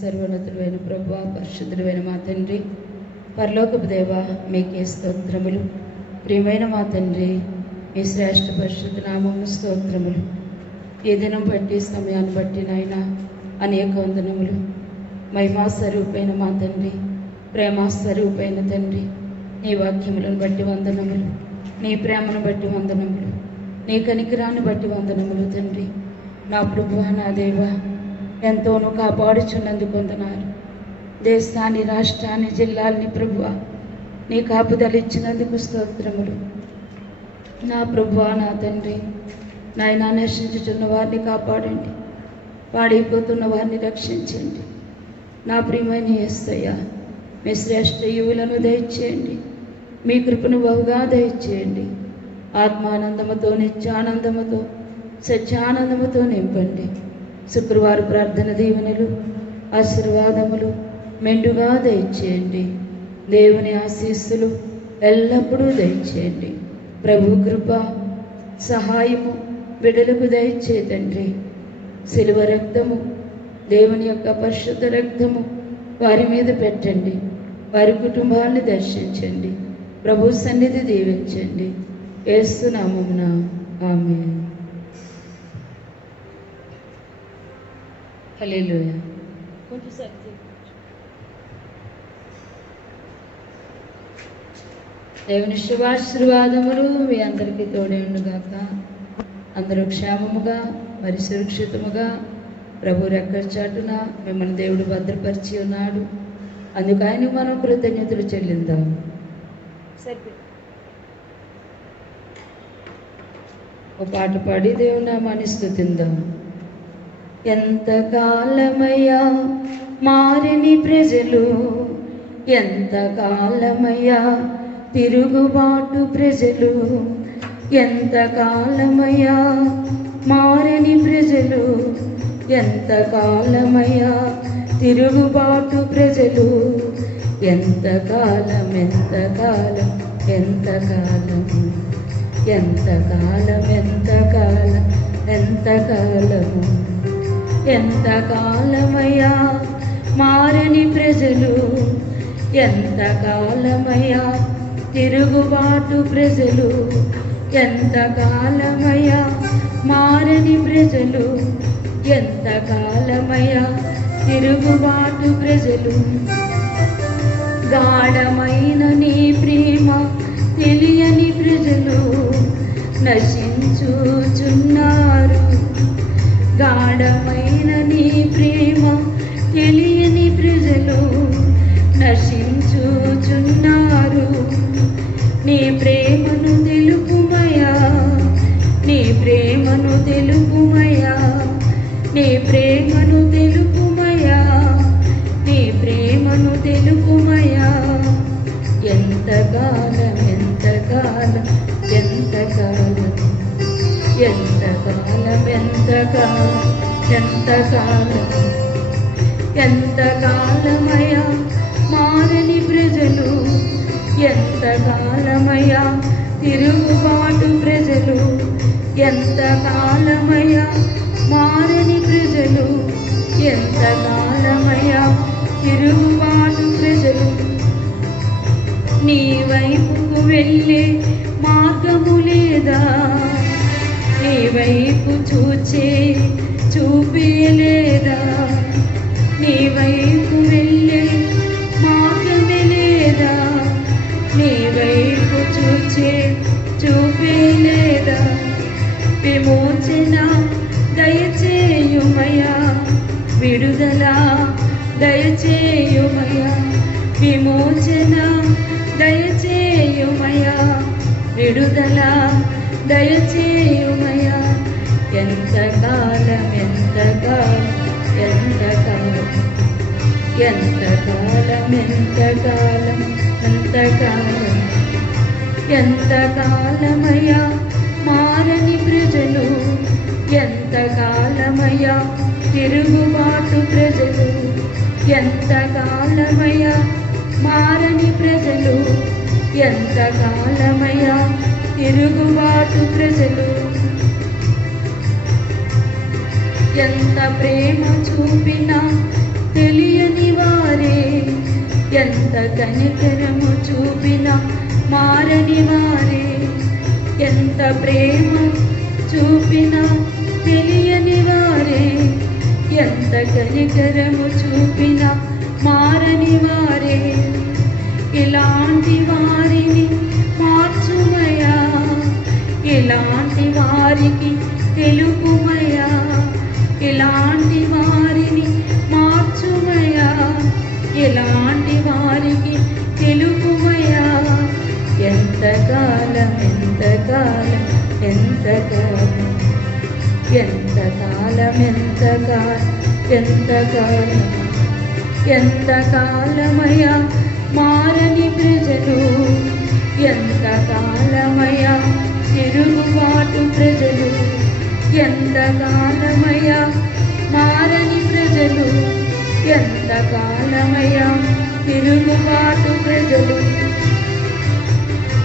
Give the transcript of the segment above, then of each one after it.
సర్వోన్నతుడైన ప్రభువా, పరిశుద్ధుడైన మా తండ్రి, పరలోకపు దేవా, మీకే స్తోత్రములు. ప్రియమైన మా తండ్రి, మీ శ్రేష్ఠ పరిశుద్ధ నామము స్తోత్రములు. ఈ దినం బట్టి సమయాన్ని బట్టి నాయన అనేక వందనములు. మహిమా స్వరూపైన మా తండ్రి, ప్రేమ స్వరూపైన తండ్రి, నీ వాక్యములను బట్టి వందనములు, నీ ప్రేమను బట్టి వందనములు, నీ కనికరాన్ని బట్టి వందనములు తండ్రి. నా ప్రభువా, నా దేవా, ఎంతోనూ కాపాడుచున్నందుకు వందనాలు. దేశాన్ని, రాష్ట్రాన్ని, జిల్లాల్ని ప్రభువా నీ కాపుదల ఇచ్చినందుకు స్తోత్రములు. నా ప్రభువా, నా తండ్రి, నాయన నశించుచున్న వారిని కాపాడండి, పాడైపోతున్న వారిని రక్షించండి. నా ప్రియమైన యేసయ్య, మీ శ్రేష్ఠ యువులను దయచేయండి, మీ కృపను బహుగా దయచేయండి. ఆత్మానందముతో, నిత్యానందముతో, సత్యానందముతో నింపండి. శుక్రవారం ప్రార్థన దీవెనలు, ఆశీర్వాదములు మెండుగా దయచేయండి. దేవుని ఆశీస్సులు ఎల్లప్పుడూ దయచేయండి. ప్రభు కృప, సహాయము బిడ్డలకు దయచేయండి. శిలువ రక్తము, దేవుని యొక్క పరిశుద్ధ రక్తము వారి మీద పెట్టండి. వారి కుటుంబాన్ని దర్శించండి. ప్రభు సన్నిధి దీవించండి. యేసు నామమున ఆమేన్. హల్లెలూయా. దేవుని శుభాశీర్వాదములు మీ అందరికీ తోడే ఉండుగాక. అందరూ క్షేమముగా మరి సురక్షితముగా ప్రభు రెక్కల చాటున మిమ్మల్ని దేవుడు భద్రపరిచి ఉన్నాడు. అందుకు ఆయన మనం కృతజ్ఞతలు చెల్లిందాం. ఓ పాట పాడి దేవుని నామాన్ని స్తుతిందాం. ఎంతకాలమయ్యా మారని ప్రజలు, ఎంతకాలమయ్యా తిరుగుబాటు ప్రజలు, ఎంతకాలమయ్యా మారని ప్రజలు, ఎంతకాలమయ్యా తిరుగుబాటు ప్రజలు, ఎంతకాలం ఎంతకాలం ఎంతకాలం ఎంతకాలం ఎంతకాలం ఎంతకాలము, ఎంతకాలమయ్యా మారని ప్రజలు, ఎంతకాలమయ్యా తిరుగుబాటు ప్రజలు, ఎంతకాలమయ్యా మారని ప్రజలు, ఎంతకాలమయ్యా తిరుగుబాటు ప్రజలు. గాఢమైన నీ ప్రేమ తెలియని ప్రజలు నశించుచున్నారు. గాఢమైన నీ ప్రేమ తెలియని ప్రజలు నశించుచున్నారు. నీ ప్రేమను తెలుపుమయ్యా, నీ ప్రేమను తెలుపుమయ్యా, నీ ప్రేమను తెలుపుమయ్యా, నీ ప్రేమను తెలుపుమయ్యా. ఎంతకాలం ఎంతకాలం ఎంతకాలం ఎంతకాలం ఎంతకాలం ఎంతకాలం ఎంతకాలమయ్యా మారని ప్రజలు, ఎంతకాలమయ్యా తిరుగుబాటు ప్రజలు, ఎంతకాలమయ్యా మారని ప్రజలు, ఎంతకాలమయ్యా తిరుగుబాటు ప్రజలు. నీ వైపుకు వెళ్ళే మార్గము లేదా, నీ వైపు చూచే చూపే లేదా, నీ వైపు వెళ్ళే మార్గమే లేదా, నీ వైపు చూచే చూపే లేదా. విమోచన దయచేయుమయ్యా, విడుదల దయచేయుమయ్యా, విమోచన దయచేయుమయ్యా, విడుదల దయచేయుమయ్యా. ఎంతకాలం ఎంతకాలం ఎంతకాలం ఎంతకాలం ఎంతకాలం ఎంతకాలం ఎంతకాలమయ్యా మారని ప్రజలు, ఎంతకాలమయ్యా తిరుగుబాటు ప్రజలు, ఎంతకాలమయ్యా మారని ప్రజలు, ఎంతకాలమయ్యా తిరుగుబాటు ప్రజలు. ఎంత ప్రేమ చూపినా తెలియ ఎంత కనికరము చూపిన మారని వారే, ఎంత ప్రేమ చూపిన తెలియని వారే, ఎంత కనికరము చూపిన మారని వారే, ఇలాంటి వారిని మార్చుమయ్యా, ఇలాంటి వారికి తెలుపుమయ్యా, ఇలాంటి వారిని మార్చుమయ్యా, ఇలాంటి వారికి తెలుపుమయ్యా. ఎంతకాలం ఎంతకాలం ఎంతకాలం ఎంతకాలం ఎంతకాలం ఎంతకాలం ఎంతకాలమయ్యా మారని ప్రజలు, ఎంతకాలమయ్యా తిరుగుబాటు ప్రజలు, ఎంతకాలమయ్యా మారని ప్రజలు, ఎంతకాలమయ్యా తిరుగుబాటు ప్రజలు.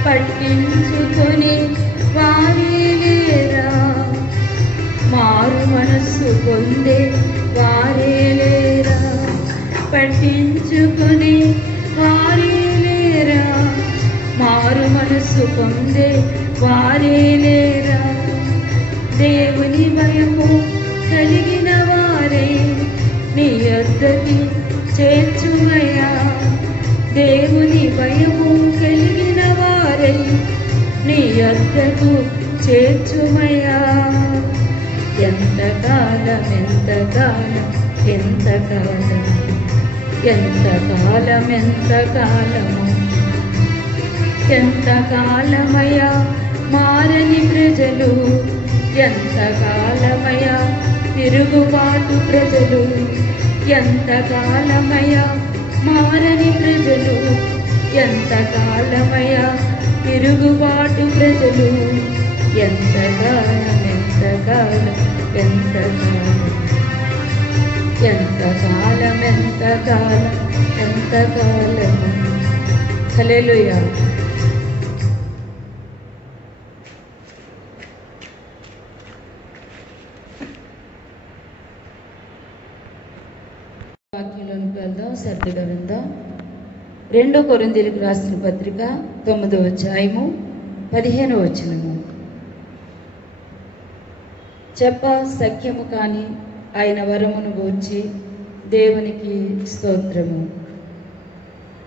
పట్టించుకొని వారే లేరా, మారు మనస్సు పొందే వారే లేరా, పట్టించుకొని వారే లేరా, మారు మనస్సు పొందే వారే లేరా. దేవుని భయము కలిగిన వారే నీ యొద్దకి చేర్చుమయ్యా, దేవుని భయము కలిగిన వారే నీ యొద్దకు చేర్చుమయ్యా. ఎంతకాలం ఎంతకాలం ఎంతకాలం ఎంతకాలం ఎంతకాలము ఎంతకాలమయ్యా మారని ప్రజలు, ఎంతకాలమయ్యా తిరుగుబాటు ప్రజలు, ఎంతకాలమయ్యా మారని ప్రజలు, ఎంతకాలమయ్యా తిరుగుబాటు ప్రజలు. ఎంతకాలం ఎంతకాలం ఎంతకాలం ఎంతకాలం ఎంతకాలం ఎంతకాలం. హల్లెలూయా. వాక్యంలోనికి వెళ్దాం, శ్రద్ధగా విందాం. 2 కొరింథీయులకు రాసిన పత్రిక 9వ అధ్యాయము 15వ వచనము. చెప్ప సఖ్యము కాని ఆయన వరమును గూర్చి దేవునికి స్తోత్రము.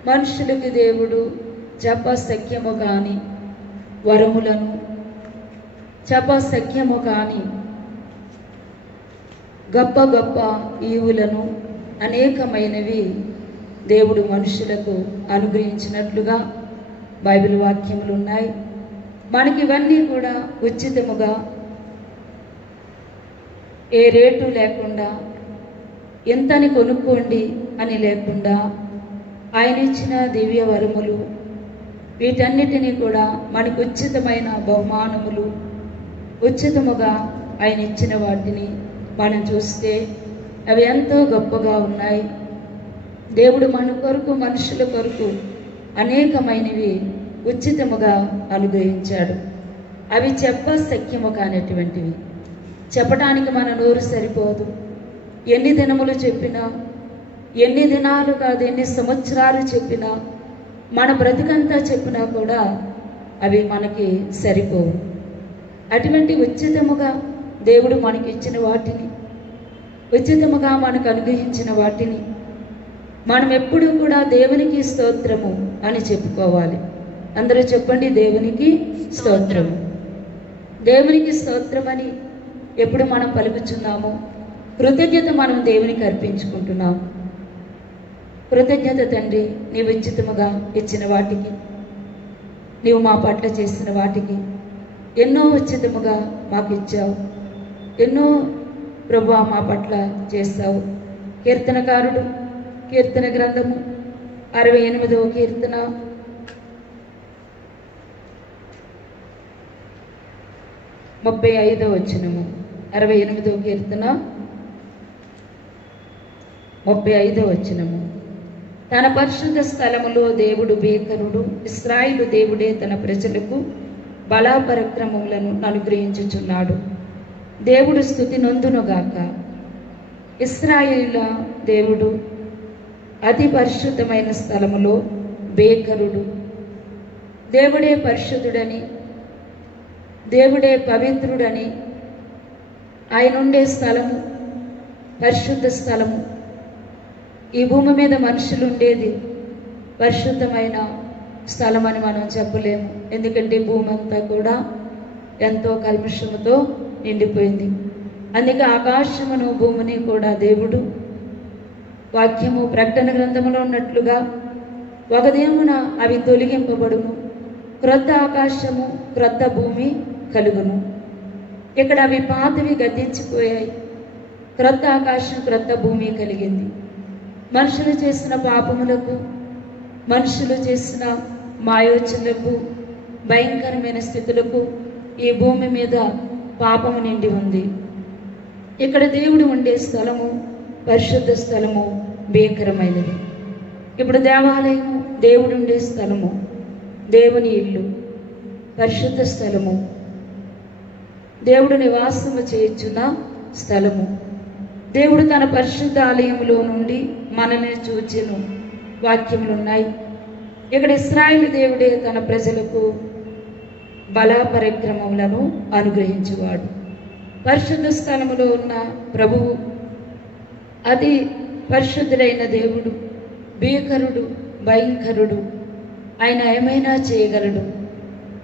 మనుషులకి దేవుడు చెప్ప సఖ్యము కాని వరములను, చెప్ప సఖ్యము కాని గొప్ప గొప్ప ఈవులను అనేకమైనవి దేవుడు మనుషులకు అనుగ్రహించినట్లుగా బైబిల్ వాక్యములు ఉన్నాయి. మనకి ఇవన్నీ కూడా ఉచితముగా, ఏ రేటు లేకుండా, ఎంతని కొనుక్కోండి అని లేకుండా ఆయన ఇచ్చిన దివ్య వరములు, వీటన్నిటినీ కూడా మనకు ఉచితమైన బహుమానములు, ఉచితముగా ఆయన ఇచ్చిన వాటిని మనం చూస్తే అవి ఎంతో గొప్పగా ఉన్నాయి. దేవుడు మన కొరకు, మనుషుల కొరకు అనేకమైనవి ఉచితముగా అనుగ్రహించాడు. అవి చెప్ప సఖ్యము కానటువంటివి. చెప్పడానికి మన నోరు సరిపోదు. ఎన్ని దినములు చెప్పినా, ఎన్ని దినాలు కాదు ఎన్ని సంవత్సరాలు చెప్పినా, మన బ్రతుకంతా చెప్పినా కూడా అవి మనకి సరిపోవు. అటువంటి ఉచితముగా దేవుడు మనకి ఇచ్చిన వాటిని, ఉచితముగా మనకు అనుగ్రహించిన వాటిని మనం ఎప్పుడూ కూడా దేవునికి స్తోత్రము అని చెప్పుకోవాలి. అందరూ చెప్పండి, దేవునికి స్తోత్రము. దేవునికి స్తోత్రమని ఎప్పుడు మనం పలుకుచున్నామో కృతజ్ఞత మనం దేవునికి అర్పించుకుంటున్నాం. కృతజ్ఞత తండ్రి, నీవు ఉచితముగా ఇచ్చిన వాటికి, నీవు మా పట్ల చేసిన వాటికి ఎన్నో ఉచితముగా మాకు ఇచ్చావు. ఎన్నో ప్రభువా మా పట్ల చేస్తావు. కీర్తనకారుడు కీర్తన గ్రంథము 68వ కీర్తన 35వ వచనము. 68వ కీర్తన 35వ వచనము. తన పరిశుద్ధ స్థలములో దేవుడు భీకరుడు, ఇశ్రాయేలు దేవుడే తన ప్రజలకు బలాపరాక్రమములను అనుగ్రహించుచున్నాడు. దేవుడు స్తుతి నొందునుగాక. ఇశ్రాయేలుల దేవుడు అతి పరిశుద్ధమైన స్థలములో బేకరుడు. దేవుడే పరిశుద్ధుడని, దేవుడే పవిత్రుడని, ఆయన ఉండే స్థలము పరిశుద్ధ స్థలము. ఈ భూమి మీద మనుషులు ఉండేది పరిశుద్ధమైన స్థలం అని మనం చెప్పలేము. ఎందుకంటే భూమి అంతా కూడా ఎంతో కల్మషముతో నిండిపోయింది. అందుకే ఆకాశమును భూమిని కూడా దేవుడు వాక్యము ప్రకటన గ్రంథంలో ఉన్నట్లుగా ఒక దినమున అవి తొలగింపబడును, క్రొత్త ఆకాశము క్రొత్త భూమి కలుగును. ఇక్కడ అవి పాతవి గతించిపోయాయి, క్రొత్త ఆకాశం క్రొత్త భూమి కలిగింది. మనుషులు చేసిన పాపములకు, మనుషులు చేసిన మాయోచనలకు, భయంకరమైన స్థితులకు ఈ భూమి మీద పాపము నిండి ఉంది. ఇక్కడ దేవుడు ఉండే స్థలము పరిశుద్ధ స్థలము, భీకరమైనది. ఇప్పుడు దేవాలయము దేవుడు ఉండే స్థలము, దేవుని ఇల్లు, పరిశుద్ధ స్థలము, దేవుడు నివాసము చేయుచున్న స్థలము. దేవుడు తన పరిశుద్ధ ఆలయంలో నుండి మనల్ని చూచెను వాక్యములు ఉన్నాయి. ఇక్కడ ఇశ్రాయేలు దేవుడే తన ప్రజలకు బల పరాక్రమములను అనుగ్రహించేవాడు. పరిశుద్ధ స్థలములో ఉన్న ప్రభువు అతి పరిశుద్ధుడైన దేవుడు, భీకరుడు, భయంకరుడు. ఆయన ఏమైనా చేయగలడు.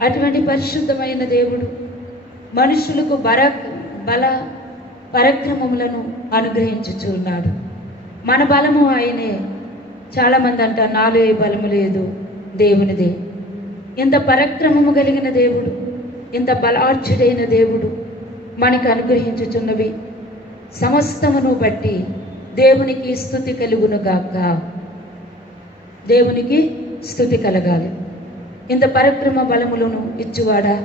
అటువంటి పరిశుద్ధమైన దేవుడు మనుషులకు బల పరాక్రమములను అనుగ్రహించుచున్నాడు. మన బలము ఆయనే. చాలామంది అంటారు నాలో ఏ బలము లేదు, దేవునిదే. ఇంత పరాక్రమము కలిగిన దేవుడు, ఇంత బలార్జుడైన దేవుడు మనకు అనుగ్రహించుచున్నవి సమస్తమును బట్టి దేవునికి స్తుతి కలుగునుగాక. దేవునికి స్తుతి కలగాలి. ఇంత పరాక్రమ బలములను ఇచ్చువాడా,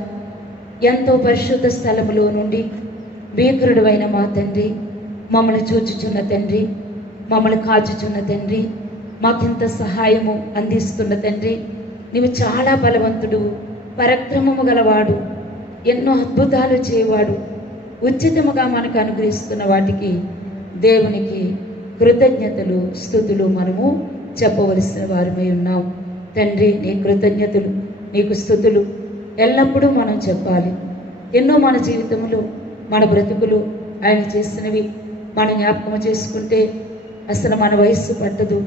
ఎంతో పరిశుద్ధ స్థలములో నుండి భీకరుడు అయిన మా తండ్రి, మమ్మల్ని చూచుచున్న తండ్రి, మమ్మల్ని కాచుచున్న తండ్రి, మాకింత సహాయము అందిస్తున్న తండ్రి, నీవు చాలా బలవంతుడు, పరాక్రమము గలవాడు, ఎన్నో అద్భుతాలు చేయవాడు. ఉచితముగా మనకు అనుగ్రహిస్తున్న వాటికి దేవునికి కృతజ్ఞతలు, స్తుతులు మనము చెప్పవలసిన వారమై ఉన్నాం. తండ్రి, నీ కృతజ్ఞతలు, నీకు స్తుతులు ఎల్లప్పుడూ మనం చెప్పాలి. ఎన్నో మన జీవితంలో, మన బ్రతుకులు ఆయన చేసినవి మనం జ్ఞాపకం చేసుకుంటే అసలు మన వయస్సు పట్టదు,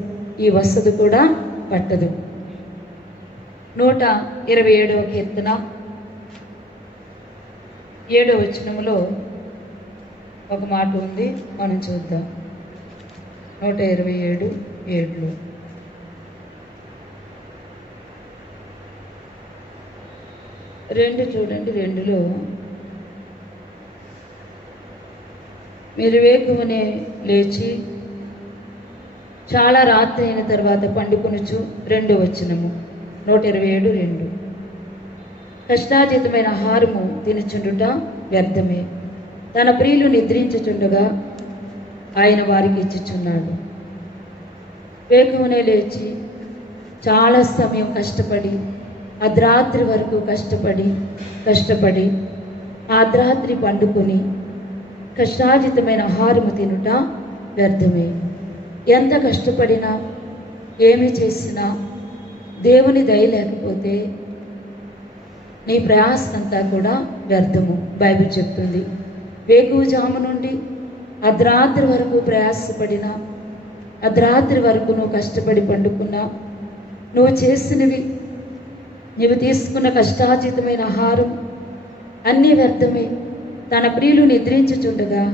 ఈ వసతి కూడా పట్టదు. 127వ కీర్తన 7వ వచనములో ఒక మాట ఉంది, మనం చూద్దాం. 127:7 2 చూడండి. 2లో మీరు వేకువనే లేచి చాలా రాత్రి అయిన తర్వాత పండుకొనుచు. 2వ వచనము 127:2 కష్టాతీతమైన ఆహారము తినుచుండుట వ్యర్థమే, తన ప్రియులు నిద్రించుచుండగా ఆయన వారికి ఇచ్చుచున్నాడు. వేకువనే లేచి చాలా సమయం కష్టపడి అర్ధరాత్రి వరకు కష్టపడి అర్ధరాత్రి పండుకొని కష్టాతీతమైన ఆహారము తినుట వ్యర్థమే. ఎంత కష్టపడినా, ఏమి చేసినా దేవుని దయ లేకపోతే నీ ప్రయాసంతా కూడా వ్యర్థము. బైబిల్ చెప్తుంది, వేకువజాము నుండి అర్ధరాత్రి వరకు ప్రయాసపడినా, అర్ధరాత్రి వరకు నువ్వు కష్టపడి పండుకున్నా, నువ్వు చేసినవి, నీవు తీసుకున్న కష్టాతీతమైన ఆహారం అన్నీ వ్యర్థమే. తన ప్రియులు నిద్రించుచుండగా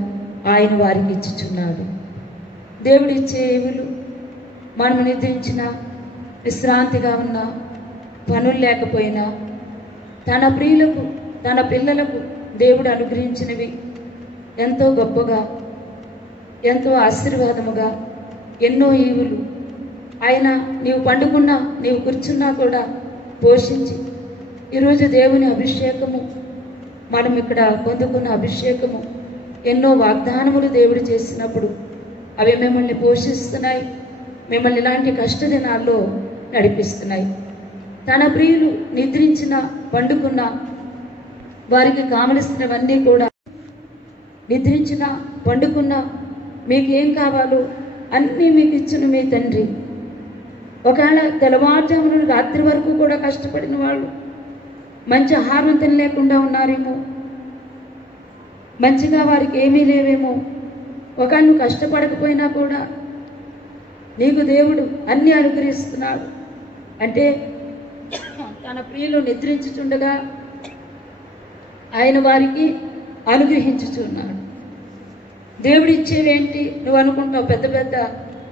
ఆయన వారికి ఇచ్చుచున్నాడు. దేవుడిచ్చే ఏవులు మనం నిద్రించిన, విశ్రాంతిగా ఉన్న, పనులు లేకపోయినా తన ప్రియులకు, తన పిల్లలకు దేవుడు అనుగ్రహించినవి ఎంతో గొప్పగా, ఎంతో ఆశీర్వాదముగా, ఎన్నో ఈవులు ఆయన నీవు పండుకున్నా, నీవు కూర్చున్నా కూడా పోషించి ఈరోజు దేవుని అభిషేకము, మనం ఇక్కడ పొందుకున్న అభిషేకము, ఎన్నో వాగ్దానములు దేవుడు చేసినప్పుడు అవి మిమ్మల్ని పోషిస్తున్నాయి, మిమ్మల్ని ఇలాంటి కష్ట దినాల్లో నడిపిస్తున్నాయి. తన ప్రియులు నిద్రించిన, పండుకున్న వారికి కావలసినవన్నీ కూడా, నిద్రించిన, పండుకున్న, మీకు ఏం కావాలో అన్నీ మీకు ఇచ్చిన మీ తండ్రి ఒకవేళ తెల్లవారుజామున రాత్రి వరకు కూడా కష్టపడిన వాళ్ళు మంచి ఆహారం తినలేకుండా ఉన్నారేమో, మంచిగా వారికి ఏమీ లేవేమో. ఒకవేళ నువ్వు కష్టపడకపోయినా కూడా నీకు దేవుడు అన్నీ అనుగ్రహిస్తున్నాడు. అంటే తన ప్రియులు నిద్రించుచుండగా ఆయన వారికి అనుగ్రహించుచున్నాడు. దేవుడు ఇచ్చేవేంటి? నువ్వు అనుకుంటావు పెద్ద పెద్ద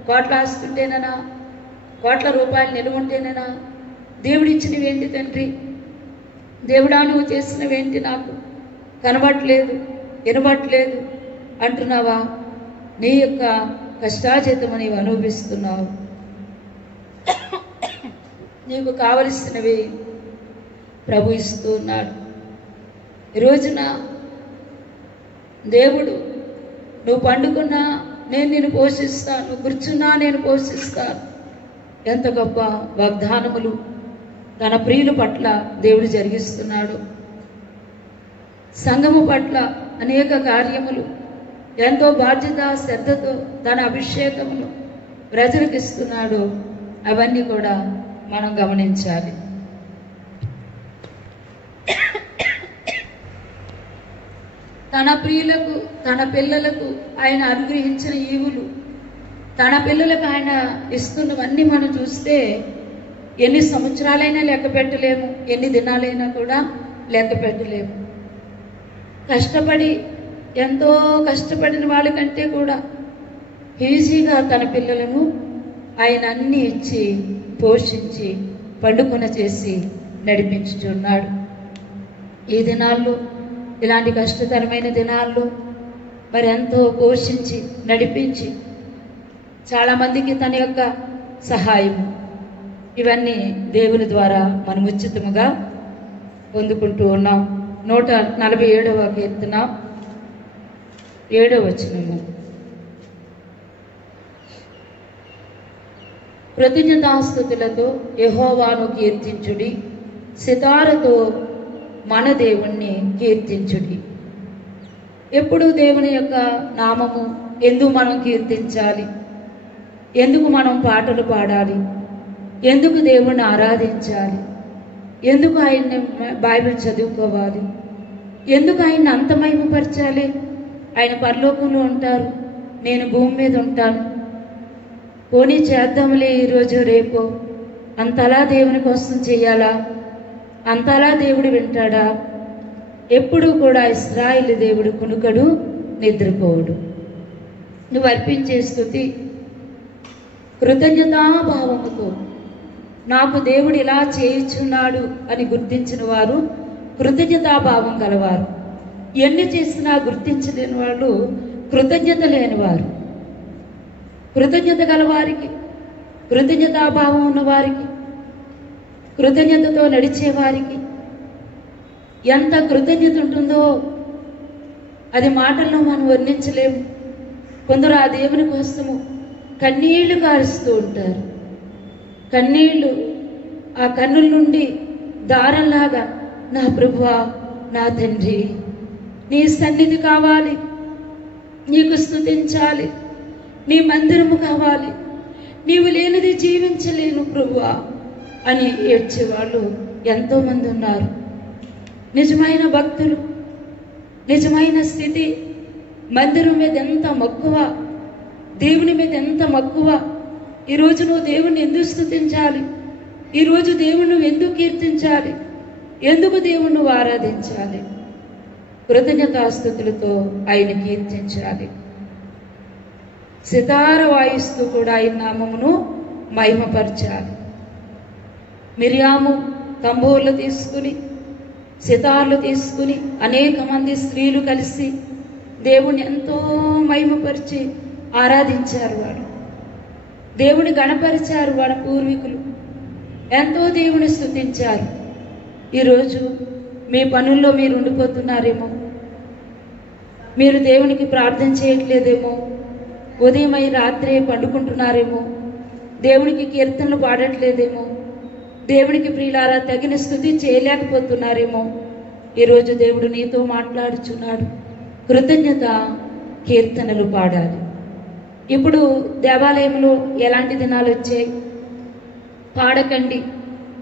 కోట్ల ఆస్తుంటేనేనా, కోట్ల రూపాయలు నిలువ ఉంటేనేనా? దేవుడు ఇచ్చినవేంటి తండ్రి? దేవుడా నువ్వు చేసినవేంటి నాకు కనబడట్లేదు, వినబడట్లేదు అంటున్నావా? నీ యొక్క కష్టాజీతము నీవు అనుభవిస్తున్నావు. నీకు కావలసినవి ప్రభు ఇస్తూ ఉన్నాడు. ఈ రోజున దేవుడు నువ్వు పండుకున్నా నేను నిన్ను పోషిస్తాను, నువ్వు కూర్చున్నా నేను పోషిస్తాను. ఎంత గొప్ప వాగ్దానములు తన ప్రియుల పట్ల దేవుడు జరిగిస్తున్నాడు. సంఘము పట్ల అనేక కార్యములు ఎంతో బాధ్యత శ్రద్ధతో తన అభిషేకమును ప్రజలకు ఇస్తున్నాడు. అవన్నీ కూడా మనం గమనించాలి. తన ప్రియులకు తన పిల్లలకు ఆయన అనుగ్రహించిన ఈవులు, తన పిల్లలకు ఆయన ఇస్తున్నవన్నీ మనం చూస్తే ఎన్ని సంవత్సరాలైనా లెక్క పెట్టలేము, ఎన్ని దినాలైనా కూడా లెక్క పెట్టలేము. కష్టపడి ఎంతో కష్టపడిన వాళ్ళకంటే కూడా ఈజీగా తన పిల్లలను ఆయన అన్నీ ఇచ్చి పోషించి పండుకొన చేసి నడిపించుచున్నాడు. ఈ దినాల్లో ఇలాంటి కష్టతరమైన దినాల్లో మరి ఎంతో పోషించి నడిపించి చాలామందికి తన యొక్క సహాయం ఇవన్నీ దేవుని ద్వారా మనం ఉచితముగా పొందుకుంటూ ఉన్నాం. 147వ కీర్తన 7వ వచనము. కృతజ్ఞతాస్తుతులతో యెహోవాను కీర్తించుడి, సితారతో మన దేవుణ్ణి కీర్తించుడి. ఎప్పుడు దేవుని యొక్క నామము ఎందుకు మనం కీర్తించాలి? ఎందుకు మనం పాటలు పాడాలి? ఎందుకు దేవుణ్ణి ఆరాధించాలి? ఎందుకు ఆయన్ని బైబిల్ చదువుకోవాలి? ఎందుకు ఆయన్ని అంత మహిమపరచాలి? ఆయన పరలోకంలో ఉంటారు, నేను భూమి మీద ఉంటాను. పోనీ చేద్దాంలే ఈరోజు రేపు, అంతలా దేవుని కోసం చేయాలా? అంతలా దేవుడు వింటాడా? ఎప్పుడు కూడా ఇశ్రాయేలు దేవుడు కునుకడు, నిద్రపోడు. నువ్వు అర్పించే స్తుతి కృతజ్ఞతాభావముతో నాకు దేవుడు ఇలా చేయుచున్నాడు అని గుర్తించిన వారు కృతజ్ఞతాభావం గలవారు. ఎన్ని చేసినా గుర్తించలేని వాళ్ళు కృతజ్ఞత లేనివారు. కృతజ్ఞత గలవారికి, కృతజ్ఞతాభావం ఉన్నవారికి, కృతజ్ఞతతో నడిచేవారికి ఎంత కృతజ్ఞత ఉంటుందో అది మాటల్లో మనం వర్ణించలేము. కొందరు ఆ దేవుని కోసము కన్నీళ్లు కారుస్తూ ఉంటారు. కన్నీళ్లు ఆ కన్నుల నుండి దారంలాగా, నా ప్రభువా, నా తండ్రి, నీ సన్నిధి కావాలి, నీకు స్తుతించాలి, నీ మందిరము కావాలి, నీవు లేనిది జీవించలేను ప్రభువా అని ఏడ్చేవాళ్ళు ఎంతోమంది ఉన్నారు. నిజమైన భక్తులు, నిజమైన స్థితి, మందిరం మీద ఎంత మక్కువ, దేవుని మీద ఎంత మక్కువ. ఈరోజు నువ్వు దేవుణ్ణి ఎందుకు స్తుతించాలి? ఈరోజు దేవుణ్ణి నువ్వు ఎందుకు కీర్తించాలి? ఎందుకు దేవుణ్ణి నువ్వు ఆరాధించాలి? కృతజ్ఞతాస్తుతులతో ఆయన కీర్తించాలి. సితార వాయిస్తూ కూడా ఆయన నామమును మహిమపరచాలి. మిరియాము తంబూర్లు తీసుకుని, సితార్లు తీసుకుని అనేక మంది స్త్రీలు కలిసి దేవుని ఎంతో మహిమపరిచి ఆరాధించారు. వాడు దేవుని గణపరిచారు. వాళ్ళ పూర్వీకులు ఎంతో దేవుని స్తుతించారు. ఈరోజు మీ పనుల్లో మీరు ఉండిపోతున్నారేమో, మీరు దేవునికి ప్రార్థన చేయట్లేదేమో, ఉదయమై రాత్రి పండుకుంటున్నారేమో, దేవునికి కీర్తనలు పాడట్లేదేమో, దేవునికి ప్రియులారా తగిన స్తుతి చేయలేకపోతున్నారేమో. ఈరోజు దేవుడు నీతో మాట్లాడుచున్నాడు. కృతజ్ఞత కీర్తనలు పాడాలి. ఇప్పుడు దేవాలయంలో ఎలాంటి దినాలు వచ్చాయి? పాడకండి,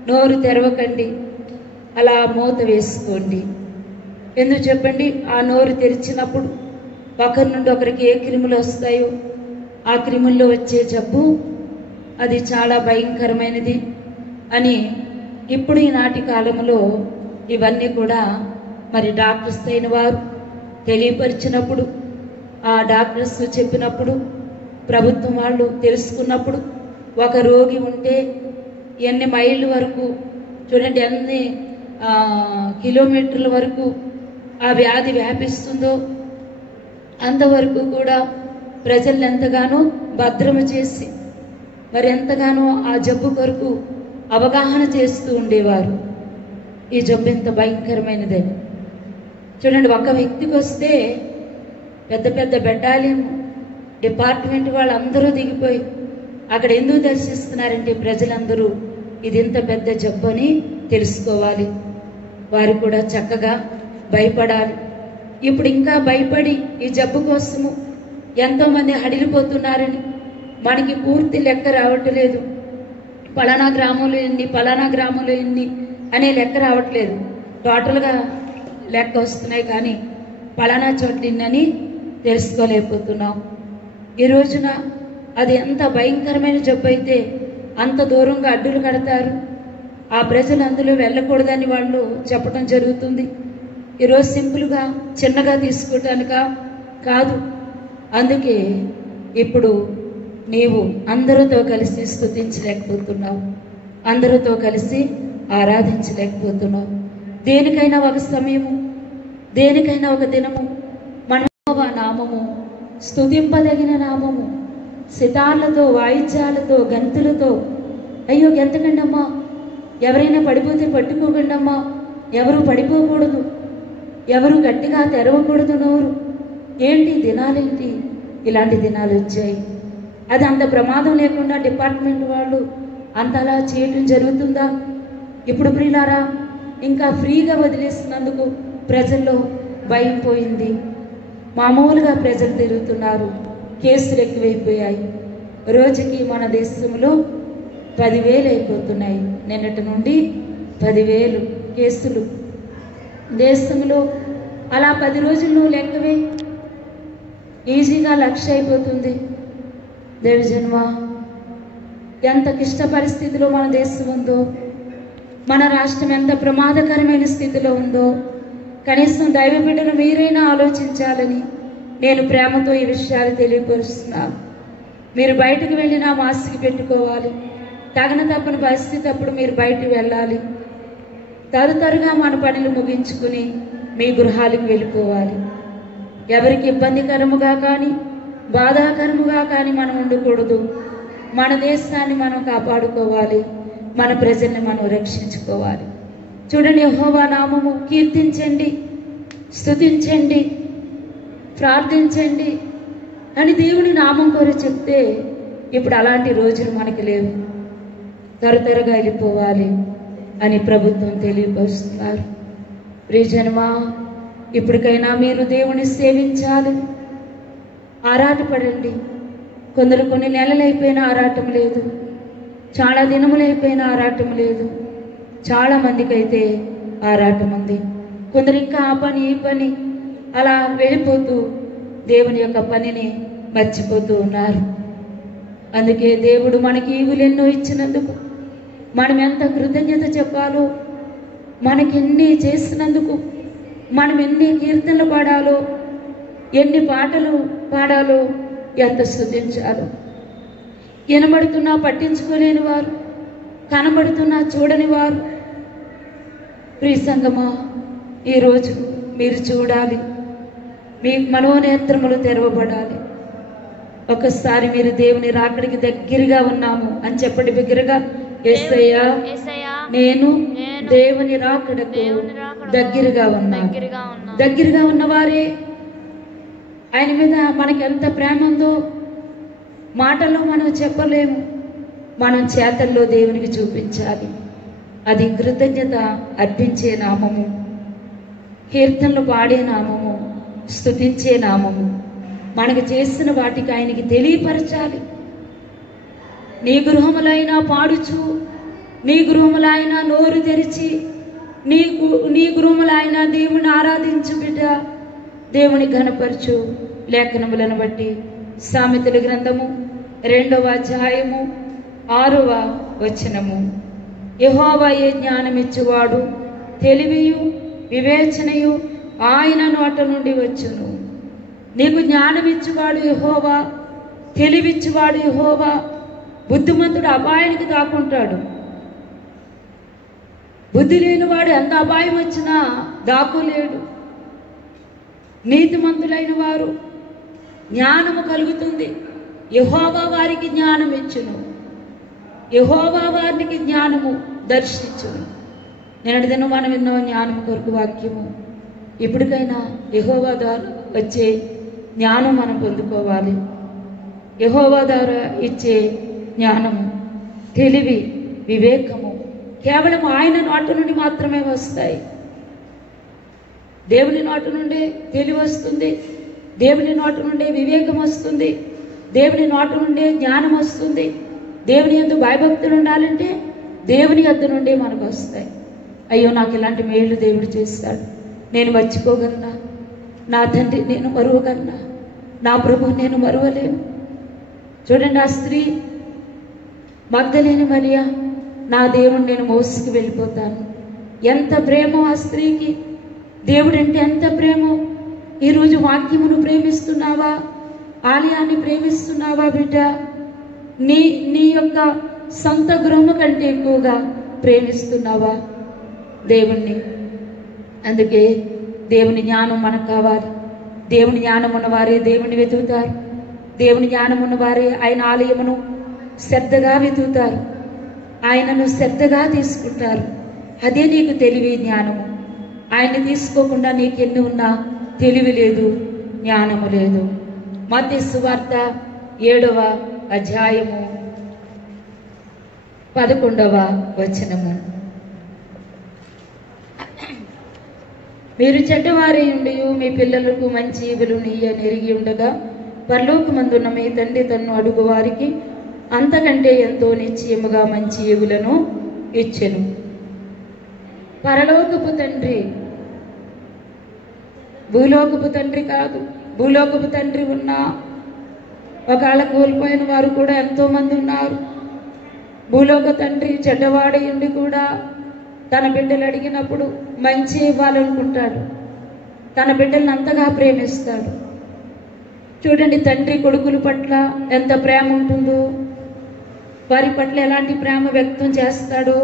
నోరు తెరవకండి, అలా మూత వేసుకోండి. ఎందుకు చెప్పండి? ఆ నోరు తెరిచినప్పుడు ఒకరి నుండి ఒకరికి ఏ క్రిములు వస్తాయో ఆ క్రిముల్లో వచ్చే జబ్బు అది చాలా భయంకరమైనది అని ఇప్పుడు ఈనాటి కాలంలో ఇవన్నీ కూడా మరి డాక్టర్స్ అయిన వారు తెలియపరిచినప్పుడు, ఆ డాక్టర్స్ చెప్పినప్పుడు, ప్రభుత్వం వాళ్ళు తెలుసుకున్నప్పుడు, ఒక రోగి ఉంటే ఎన్ని మైళ్ళ వరకు చూడండి, ఎన్ని కిలోమీటర్ల వరకు ఆ వ్యాధి వ్యాపిస్తుందో అంతవరకు కూడా ప్రజల్ని ఎంతగానో భద్రము చేసి మరి ఎంతగానో ఆ జబ్బు కొరకు అవగాహన చేస్తూ ఉండేవారు. ఈ జబ్బు ఎంత భయంకరమైనదని చూడండి. ఒక వ్యక్తికి వస్తే పెద్ద పెద్ద బెటాలియన్ డిపార్ట్మెంట్ వాళ్ళందరూ దిగిపోయి అక్కడ ఎందుకు దర్శిస్తున్నారంటే ప్రజలందరూ ఇది ఇంత పెద్ద జబ్బు అని తెలుసుకోవాలి, వారు కూడా చక్కగా భయపడాలి. ఇప్పుడు ఇంకా భయపడి ఈ జబ్బు కోసము ఎంతోమంది హడిలిపోతున్నారని మనకి పూర్తి లెక్క రావట్లేదు. పలానా గ్రామంలో ఎన్ని, పలానా గ్రామంలో ఎన్ని అనే లెక్క రావట్లేదు. టోటల్గా లెక్క వస్తున్నాయి కానీ పలానా చోట్ల ఇన్నని తెలుసుకోలేకపోతున్నాం. ఈ రోజున అది ఎంత భయంకరమైన జబ్బు అయితే అంత దూరంగా అడ్డులు కడతారు. ఆ ప్రజలు అందులో వెళ్ళకూడదని వాళ్ళు చెప్పడం జరుగుతుంది. ఈరోజు సింపుల్గా చిన్నగా తీసుకోవటానిక కాదు. అందుకే ఇప్పుడు నీవు అందరితో కలిసి స్తుతించలేకపోతున్నావు, అందరితో కలిసి ఆరాధించలేకపోతున్నావు. దేనికైనా ఒక సమయము, దేనికైనా ఒక దినము మన నామము స్తుతింపదగిన నామము, సితార్లతో, వాయిద్యాలతో, గంతులతో. అయ్యో గెంతకండి అమ్మా, ఎవరైనా పడిపోతే పట్టుకోకండి అమ్మా, ఎవరు పడిపోకూడదు, ఎవరు గట్టిగా తెరవకూడదు నోరు. ఏంటి దినాలేంటి? ఇలాంటి దినాలు వచ్చాయి. అది అంత ప్రమాదం లేకుండా డిపార్ట్మెంట్ వాళ్ళు అంతలా చేయటం జరుగుతుందా? ఇప్పుడు ప్రియులారా ఇంకా ఫ్రీగా వదిలేసినందుకు ప్రజల్లో భయం పోయింది. మామూలుగా ప్రజలు తిరుగుతున్నారు, కేసులు ఎక్కువైపోయాయి. రోజుకి మన దేశంలో 10,000 అయిపోతున్నాయి. నిన్నటి నుండి 10,000 కేసులు దేశంలో. అలా 10 రోజుల్లో లెక్కవే ఈజీగా 1,00,000 అయిపోతుంది. దేవజన్మ ఎంత క్లిష్ట పరిస్థితిలో మన దేశం ఉందో, మన రాష్ట్రం ఎంత ప్రమాదకరమైన స్థితిలో ఉందో కనీసం దైవ బిడ్డలు మీరైనా ఆలోచించాలని నేను ప్రేమతో ఈ విషయాలు తెలియపరుస్తున్నాను. మీరు బయటకు వెళ్ళినా మాస్క్ పెట్టుకోవాలి. తగిన తప్పని పరిస్థితి అప్పుడు మీరు బయటకు వెళ్ళాలి. తరుతరుగా మన పనులు ముగించుకుని మీ గృహాలకు వెళ్ళిపోవాలి. ఎవరికి ఇబ్బందికరముగా కానీ బాధాకరముగా కానీ మనం ఉండకూడదు. మన దేశాన్ని మనం కాపాడుకోవాలి, మన ప్రజల్ని మనం రక్షించుకోవాలి. చూడండి, యెహోవా నామము కీర్తించండి, స్తుతించండి, ప్రార్థించండి అని దేవుని నామం కోరి చెప్తే ఇప్పుడు అలాంటి రోజులు మనకి లేవు. త్వరగా వెళ్ళిపోవాలి అని ప్రభుత్వం తెలియపరుస్తున్నారు. ప్రియజనమా, ఇప్పటికైనా మీరు దేవుని సేవించాలి, ఆరాటపడండి. కొందరు కొన్ని నెలలు అయిపోయినా ఆరాటం లేదు, చాలా దినములు అయిపోయినా ఆరాటం లేదు. చాలా మందికి అయితే ఆరాటం ఉంది. కొందరు ఇంకా ఆ పని ఈ పని అలా వెళ్ళిపోతూ దేవుని యొక్క పనిని మర్చిపోతూ ఉన్నారు. అందుకే దేవుడు మనకి ఈవులెన్నో ఇచ్చినందుకు మనం ఎంత కృతజ్ఞత చెప్పాలో, మనకెన్ని చేసినందుకు మనం ఎన్ని కీర్తనలు పాడాలో, ఎన్ని పాటలు పాడాలో, ఎంత స్తుతించాలో. వినబడుతున్నా పట్టించుకోలేని వారు, కనబడుతున్నా చూడని వారు. ప్రియ సంగమా, ఈరోజు మీరు చూడాలి, మీ మనోనేత్రములు తెరవబడాలి. ఒక్కసారి మీరు దేవుని రాకడికి దగ్గరగా ఉన్నాము అని చెప్పండి బిగ్గరగా. యేసయ్యా, నేను దేవుని రాకడకు దగ్గరగా ఉన్నాను. దగ్గరగా ఉన్నవారే ఆయన మీద మనకి ఎంత ప్రేమ ఉందో మాటల్లో మనం చెప్పలేము, మనం చేతల్లో దేవునికి చూపించాలి. అది కృతజ్ఞత అర్పించే నామము, కీర్తనలు పాడే నామము, స్తుతించే నామము. మనకు చేసిన వాటికి ఆయనకి తెలియపరచాలి. నీ గృహములైనా పాడుచు, నీ గృహములైనా నోరు తెరిచి, నీ గృహములైనా దేవుని ఆరాధించు బిడ్డ, దేవుని ఘనపరచు. లేఖనములను బట్టి సామెతల గ్రంథము 2వ అధ్యాయము 6వ వచనము, యెహోవాయే జ్ఞానమిచ్చువాడు, తెలివియు వివేచనయు ఆయన నోట నుండి వచ్చును. నీకు జ్ఞానమిచ్చువాడు యెహోవా, తెలివిచ్చువాడు యెహోవా. బుద్ధిమంతుడు అపాయానికి దాక్కుంటాడు. బుద్ధి లేనివాడు ఎంత అపాయం వచ్చినా దాక్కోలేడు. నీతిమంతులైన వారు జ్ఞానము కలుగుతుంది. యెహోవా వారికి జ్ఞానం ఇచ్చును, యెహోవా వారికి జ్ఞానము దర్శించును. నిన్నటి దినం మనం విన్న జ్ఞానం కొరకు వాక్యము, ఇప్పటికైనా యెహోవా ద్వారా వచ్చే జ్ఞానం మనం పొందుకోవాలి. యెహోవా ద్వారా ఇచ్చే జ్ఞానము, తెలివి, వివేకము కేవలం ఆయన నోట నుండి మాత్రమే వస్తాయి. దేవుని నోట నుండే తెలివి వస్తుంది, దేవుని నోట నుండే వివేకం వస్తుంది, దేవుని నోట నుండే జ్ఞానం వస్తుంది. దేవుని యందు భయభక్తులు ఉండాలంటే దేవుని యొద్ద నుండే మనకు వస్తాయి. అయ్యో, నాకు ఇలాంటి మేలు దేవుడు చేస్తాడు, నేను మర్చిపోగలనా? నా తండ్రి నేను మరువగలనా? నా ప్రభు నేను మరువలేను. చూడండి, ఆ స్త్రీ మగ్దలేని మరియా, నా దేవుడు నేను మోసుకు వెళ్ళిపోతాను. ఎంత ప్రేమో ఆ స్త్రీకి, దేవుడంటే ఎంత ప్రేమో. ఈరోజు వాక్యమును ప్రేమిస్తున్నావా? ఆలయాన్ని ప్రేమిస్తున్నావా బిడ్డ? నీ యొక్క సొంత గృహము కంటే ఎక్కువగా ప్రేమిస్తున్నావా దేవుణ్ణి? అందుకే దేవుని జ్ఞానం మనకు కావాలి. దేవుని జ్ఞానం ఉన్నవారే దేవుని వెతుకుతారు. దేవుని జ్ఞానం ఉన్నవారే ఆయన ఆలయమును శ్రద్ధగా వెతుకుతారు, ఆయనను శ్రద్ధగా తీసుకుంటారు. అదే నీకు తెలివి, జ్ఞానము. ఆయన తీసుకోకుండా నీకెన్ని ఉన్నా తెలివి లేదు, జ్ఞానము లేదు. మత్తయి సువార్త 7వ అధ్యాయము 11వ వచనము, మీరు చెడ్డవారై ఉండి మీ పిల్లలకు మంచి ఈవులు నెరిగి ఉండగా పరలోకమందున్న మీ తండ్రి తన్ను అడుగు వారికి అంతకంటే ఎంతో నిశ్చయముగా మంచి ఈవులను ఇచ్చెను. పరలోకపు తండ్రి, భూలోకపు తండ్రి కాదు. భూలోకపు తండ్రి ఉన్నా ఒకవేళ కోల్పోయిన వారు కూడా ఎంతో మంది ఉన్నారు. భూలోక తండ్రి చెడ్డవాడై ఉండి కూడా తన బిడ్డలు అడిగినప్పుడు మంచి ఇవ్వాలనుకుంటాడు, తన బిడ్డలను అంతగా ప్రేమిస్తాడు. చూడండి, తండ్రి కొడుకుల పట్ల ఎంత ప్రేమ ఉంటుందో, వారి పట్ల ఎలాంటి ప్రేమ వ్యక్తం చేస్తాడో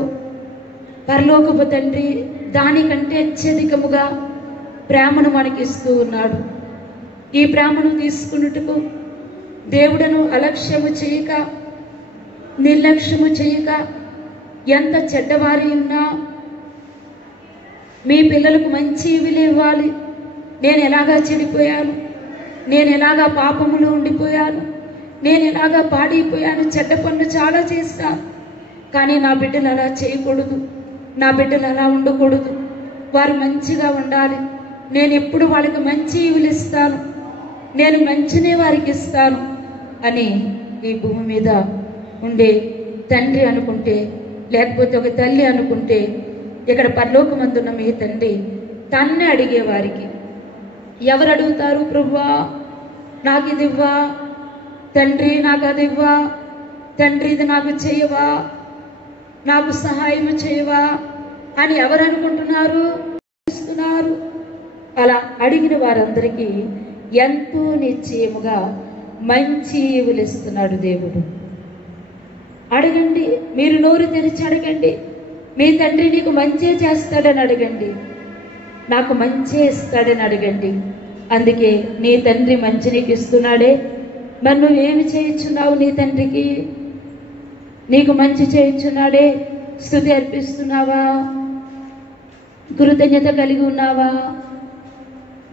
పరలోకపు తండ్రి దానికంటే అత్యధికముగా ప్రేమను మనకిస్తూ ఉన్నాడు. ఈ ప్రేమను తీసుకున్నట్టుకు దేవుడను అలక్ష్యము చేయక, నిర్లక్ష్యము చేయక, ఎంత చెడ్డవారి ఉన్నా మీ పిల్లలకు మంచి ఇవిలు ఇవ్వాలి. నేను ఎలాగా చెడిపోయాను, నేను ఎలాగా పాపములో ఉండిపోయాను, నేను ఎలాగా పాడైపోయాను, చెడ్డ పనులు చాలా చేస్తాను, కానీ నా బిడ్డలు అలా చేయకూడదు, నా బిడ్డలు అలా ఉండకూడదు, వారు మంచిగా ఉండాలి, నేను ఎప్పుడు వాళ్ళకి మంచి ఇవులు ఇస్తాను, నేను మంచినే వారికి ఇస్తాను అని ఈ భూమి మీద ఉండే తండ్రి అనుకుంటే, లేకపోతే ఒక తల్లి అనుకుంటే, ఇక్కడ పరలోకమందున్న మీ తండ్రి తన్నే అడిగేవారికి ఎవరు అడుగుతారు? ప్రభువా నాకు ఇది ఇవ్వా, తండ్రి నాకు అది ఇవ్వా, తండ్రి ఇది నాకు చేయవా, నాకు సహాయం చేయవా అని ఎవరు అనుకుంటున్నారు? ఇస్తున్నారు. అలా అడిగిన వారందరికీ ఎంతో నిశ్చయముగా మంచి ఈవులు ఇస్తున్నాడు దేవుడు. అడగండి, మీరు నోరు తెరిచి అడగండి, మీ తండ్రి నీకు మంచే చేస్తాడని అడగండి, నాకు మంచే ఇస్తాడని అడగండి. అందుకే నీ తండ్రి మంచి నీకు ఇస్తున్నాడే, మరి నువ్వేమి చేయించున్నావు? నీ తండ్రికి నీకు మంచి చేయించున్నాడే, స్తుతి అర్పిస్తున్నావా? కృతజ్ఞత కలిగి ఉన్నావా?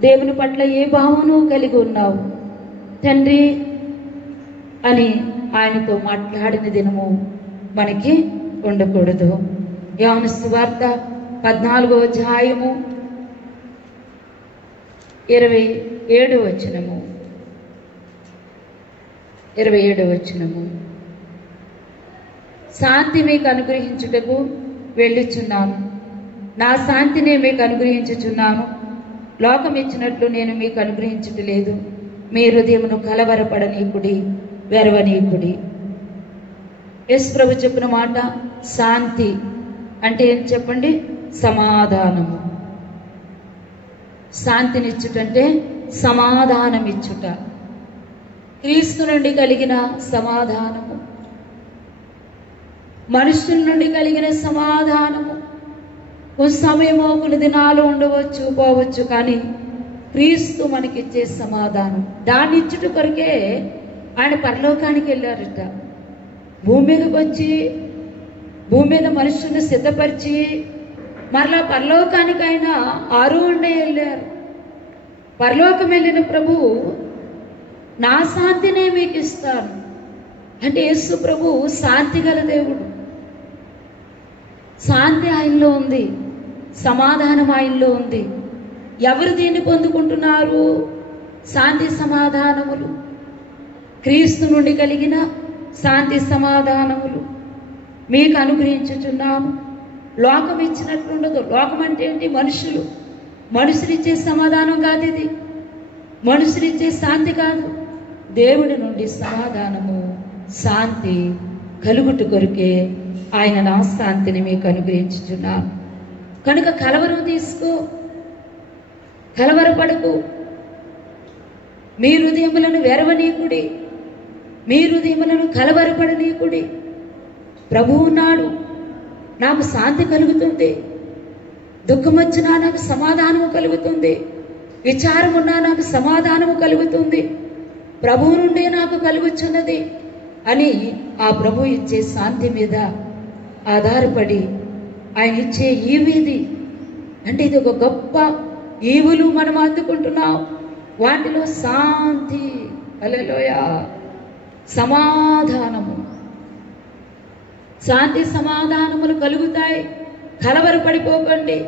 దేవుని పట్ల ఏ భావము కలిగి ఉన్నావు? తండ్రి అని ఆయనతో మాట్లాడిన దినము మనకి ఉండకూడదు. యోహాను సువార్త 14వ అధ్యాయము 27వ వచనము, 27వ వచనము. శాంతి మీకు అనుగ్రహించుటకు వెళ్ళుచున్నాను, నా శాంతిని మీకు అనుగ్రహించుచున్నాను. లోకం ఇచ్చినట్లు నేను మీకు అనుగ్రహించుటలేదు. మీ హృదయమును కలవరపడనీకుడి, వెరవనీకుడి. యేసు ప్రభు చెప్పిన మాట శాంతి అంటే ఏం చెప్పండి? సమాధానము. శాంతినిచ్చుటంటే సమాధానమిచ్చుట. క్రీస్తు నుండి కలిగిన సమాధానము, మనుషుల నుండి కలిగిన సమాధానము కొన్ని సమయమో కొన్ని దినాలు ఉండవచ్చు, పోవచ్చు, కానీ క్రీస్తు మనకిచ్చే సమాధానం, దాన్ని ఇచ్చుట కొరకే ఆయన పరలోకానికి వెళ్ళారట. భూమి మీదకి వచ్చి భూమి మీద మనుషుల్ని సిద్ధపరిచి మరలా పరలోకానికి ఆయన ఆరోహణే వెళ్ళారు. పరలోకం వెళ్ళిన ప్రభు నా శాంతినే మీకు ఇస్తాను అంటే యేసు ప్రభు శాంతి గల దేవుడు. శాంతి ఆయనలో ఉంది, సమాధానం ఆయనలో ఉంది. ఎవరు దీన్ని పొందుకుంటున్నారు? శాంతి సమాధానములు, క్రీస్తు నుండి కలిగిన శాంతి సమాధానములు మీకు అనుగ్రహించుచున్నాము. లోకం ఇచ్చినట్లుండదు. లోకం అంటే ఏంటి? మనుషులు. మనుషులిచ్చే సమాధానం కాదు ఇది, మనుషులిచ్చే శాంతి కాదు. దేవుడి నుండి సమాధానము, శాంతి కలుగుట కొరకే ఆయన నా శాంతిని మీకు అనుగ్రహించుచున్నాను. కనుక కలవరం తీసుకో, కలవరపడకు. మీ హృదయములను వెరవనీకుడి, మీ హృదయములను కలవరపడనీకుడి. ప్రభువు ఉన్నాడు, నాకు శాంతి కలుగుతుంది. దుఃఖం వచ్చినా నాకు సమాధానము కలుగుతుంది, విచారం ఉన్నా నాకు సమాధానము కలుగుతుంది, ప్రభువు నుండే నాకు కలుగుచున్నది అని ఆ ప్రభు ఇచ్చే శాంతి మీద ఆధారపడి ఆయన ఇచ్చే ఈవిది అంటే ఇది ఒక గొప్ప ఈవులు మనం అందుకుంటున్నాం. వాటిలో శాంతి, హల్లెలూయా, సమాధానము, శాంతి సమాధానములు కలుగుతాయి. కలవరపడిపోకండి,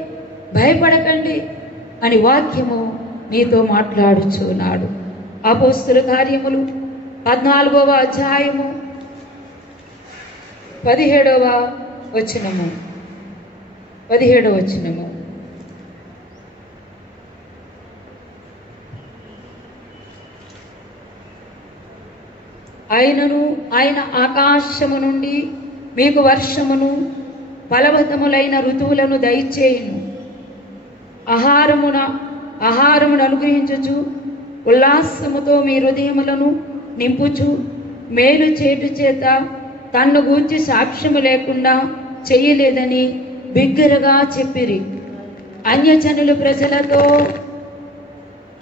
భయపడకండి అని వాక్యము నీతో మాట్లాడుచున్నాడు. అపోస్తుల కార్యములు 14వ అధ్యాయము 17వ వచనము. ఆయనను ఆయన ఆకాశము నుండి మీకు వర్షమును ఫలవతములైన ఋతువులను దయచేయును. ఆహారమును అనుగ్రహించుచు ఉల్లాసముతో మీ హృదయములను నింపుచు మేలు చేటు చేత తన్ను గూర్చి సాక్ష్యము లేకుండా చెయ్యలేదని బిగ్గరగా చెప్పిరి.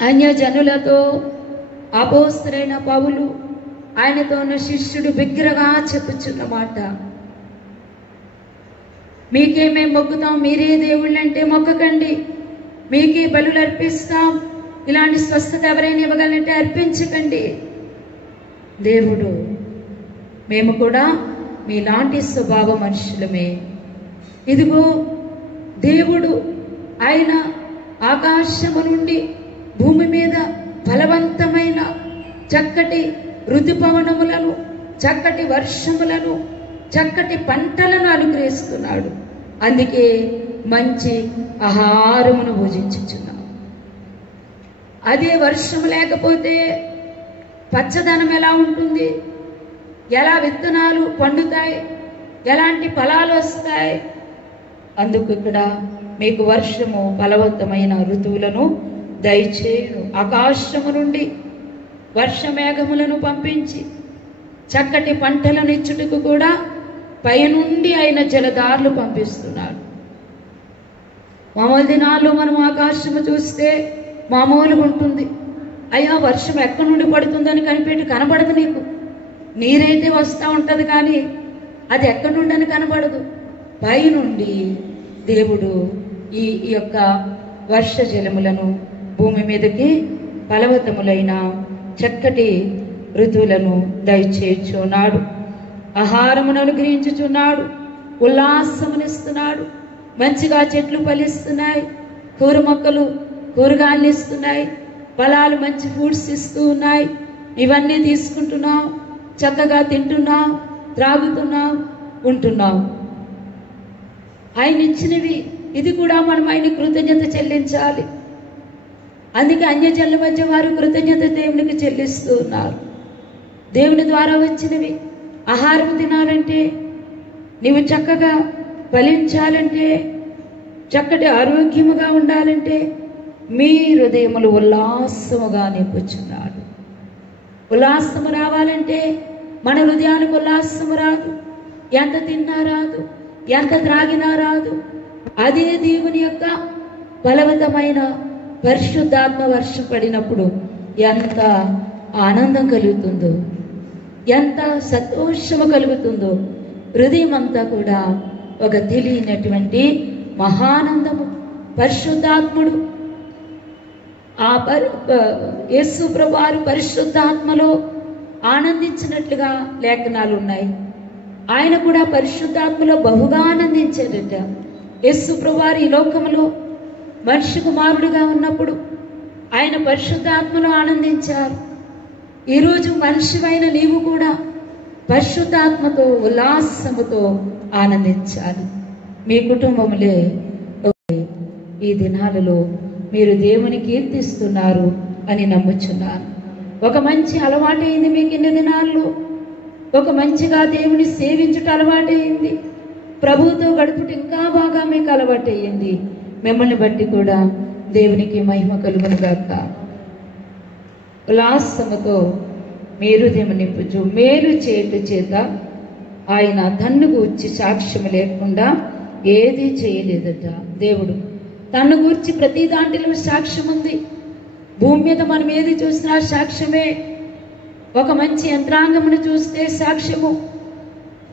అన్యజనులతో అపోస్తలుడైన పౌలు ఆయనతో ఉన్న శిష్యుడు బిగ్గరగా చెప్పుచున్నమాట. మీకే మేము మొక్కుతాం, మీరే దేవుళ్ళు అంటే మొక్కకండి. మీకే బలులు అర్పిస్తాం, ఇలాంటి స్వస్థత ఎవరైనా ఇవ్వగలంటే అర్పించకండి. దేవుడు మేము కూడా మీలాంటి స్వభావ మనుషులమే. ఇదిగో దేవుడు ఆయన ఆకాశము నుండి భూమి మీద ఫలవంతమైన చక్కటి ఋతుపవనములను, చక్కటి వర్షములను, చక్కటి పంటలను అనుగ్రహిస్తున్నాడు. అందుకే మంచి ఆహారమును భుజించుచున్నాం. అదే వర్షం లేకపోతే పచ్చదనం ఎలా ఉంటుంది? ఎలా విత్తనాలు పండుతాయి? ఎలాంటి ఫలాలు వస్తాయి? అందుకు ఇక్కడ మీకు వర్షము ఫలవంతమైన ఋతువులను దయచేయును. ఆకాశము నుండి వర్షమేఘములను పంపించి చక్కటి పంటలను ఇచ్చుటకు కూడా పైనుండి ఆయన జలధారలు పంపిస్తున్నాడు. మామూలు దినాల్లో మనం ఆకాశము చూస్తే మామూలుగా ఉంటుంది. అయ్యా వర్షం ఎక్కడి నుండి పడుతుందని కనపడదు నీకు. నీరైతే వస్తూ ఉంటుంది కానీ అది ఎక్కడి నుండి అని కనపడదు. పైనుండి దేవుడు ఈ యొక్క వర్ష జలములను భూమి మీదకి ఫలవతములైన చక్కటి ఋతువులను దయచేయుచున్నాడు. ఆహారమును అనుగ్రహించుచున్నాడు, ఉల్లాసమునిస్తున్నాడు. మంచిగా చెట్లు ఫలిస్తున్నాయి, కూర మొక్కలు కూరగాయలు ఇస్తున్నాయి, ఫలాలు మంచి ఫ్రూట్స్ ఇస్తూ ఉన్నాయి. ఇవన్నీ తీసుకుంటున్నాం. చక్కగా తింటున్నాం, త్రాగుతున్నాం, ఉంటున్నాం. ఆయన ఇచ్చినవి, ఇది కూడా మనం ఆయన కృతజ్ఞత చెల్లించాలి. అందుకే అన్యజనుల మధ్య వారు కృతజ్ఞత దేవునికి చెల్లిస్తూ ఉన్నారు. దేవుని ద్వారా వచ్చినవి ఆహారం తినాలంటే, నీవు చక్కగా ఫలించాలంటే, చక్కటి ఆరోగ్యముగా ఉండాలంటే మీ హృదయములు ఉల్లాసముగా నింపుచున్నాడు. ఉల్లాసము రావాలంటే మన హృదయానికి ఉల్లాసము రాదు. ఎంత తిన్నా రాదు, ఎంత త్రాగినా రాదు. అదే దేవుని యొక్క బలవంతమైన పరిశుద్ధాత్మ వర్షం పడినప్పుడు ఎంత ఆనందం కలుగుతుందో, ఎంత సంతోషము కలుగుతుందో. హృదయం అంతా కూడా ఒక తెలియనటువంటి మహానందము. పరిశుద్ధాత్ముడు యేసు ప్రభువారు పరిశుద్ధాత్మలో ఆనందించినట్లుగా లేఖనాలు ఉన్నాయి. ఆయన కూడా పరిశుద్ధాత్మలో బహుగా ఆనందించాడట. యేసు ప్రభువారు ఈ లోకములో మనిషి కుమారుడుగా ఉన్నప్పుడు ఆయన పరిశుద్ధాత్మలో ఆనందించారు. ఈరోజు మనిషివైన నీవు కూడా పరిశుద్ధాత్మతో ఉల్లాసముతో ఆనందించాలి. మీ కుటుంబములే ఈ దినాలలో మీరు దేవుని కీర్తిస్తున్నారు అని నమ్ముచున్నాను. ఒక మంచి అలవాటైంది మీకు ఇన్ని దినాల్లో. ఒక మంచిగా దేవుని సేవించుట అలవాటైంది. ప్రభువుతో గడుపుట ఇంకా బాగా మీకు అలవాటయ్యింది. మిమ్మల్ని బట్టి కూడా దేవునికి మహిమ కలుగును గాక. ఉల్లాసముతో మీరు హృదయం నింపుచు మేలు చేయుట చేత ఆయన తన్ను గూర్చి సాక్ష్యం లేకుండా ఏది చేయలేదట. దేవుడు తన్ను గూర్చి ప్రతి దాంట్లో సాక్ష్యం ఉంది. భూమి మీద మనం ఏది చూసినా సాక్ష్యమే. ఒక మంచి యంత్రాంగమును చూస్తే సాక్ష్యము,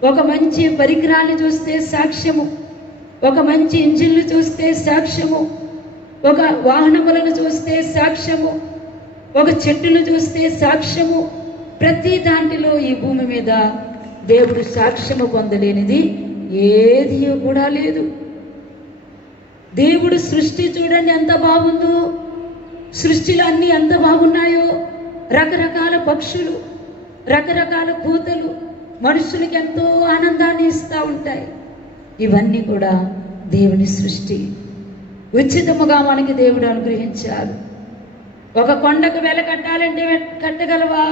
ఒక మంచి పరికరాన్ని చూస్తే సాక్ష్యము, ఒక మంచి ఇంజిన్లు చూస్తే సాక్ష్యము, ఒక వాహనములను చూస్తే సాక్ష్యము, ఒక చెట్టును చూస్తే సాక్ష్యము. ప్రతి దాంట్లో ఈ భూమి మీద దేవుడు సాక్ష్యము పొందలేనిది ఏది కూడా లేదు. దేవుడు సృష్టి చూడండి ఎంత బాగుందో. సృష్టిలో అన్నీ ఎంత బాగున్నాయో. రకరకాల పక్షులు, రకరకాల కూతలు మనుషులకి ఎంతో ఆనందాన్ని ఇస్తూ ఉంటాయి. ఇవన్నీ కూడా దేవుని సృష్టి. ఉచితముగా మనకి దేవుడు అనుగ్రహించారు. ఒక కొండకు వెల కట్టాలంటే కట్టగలవా?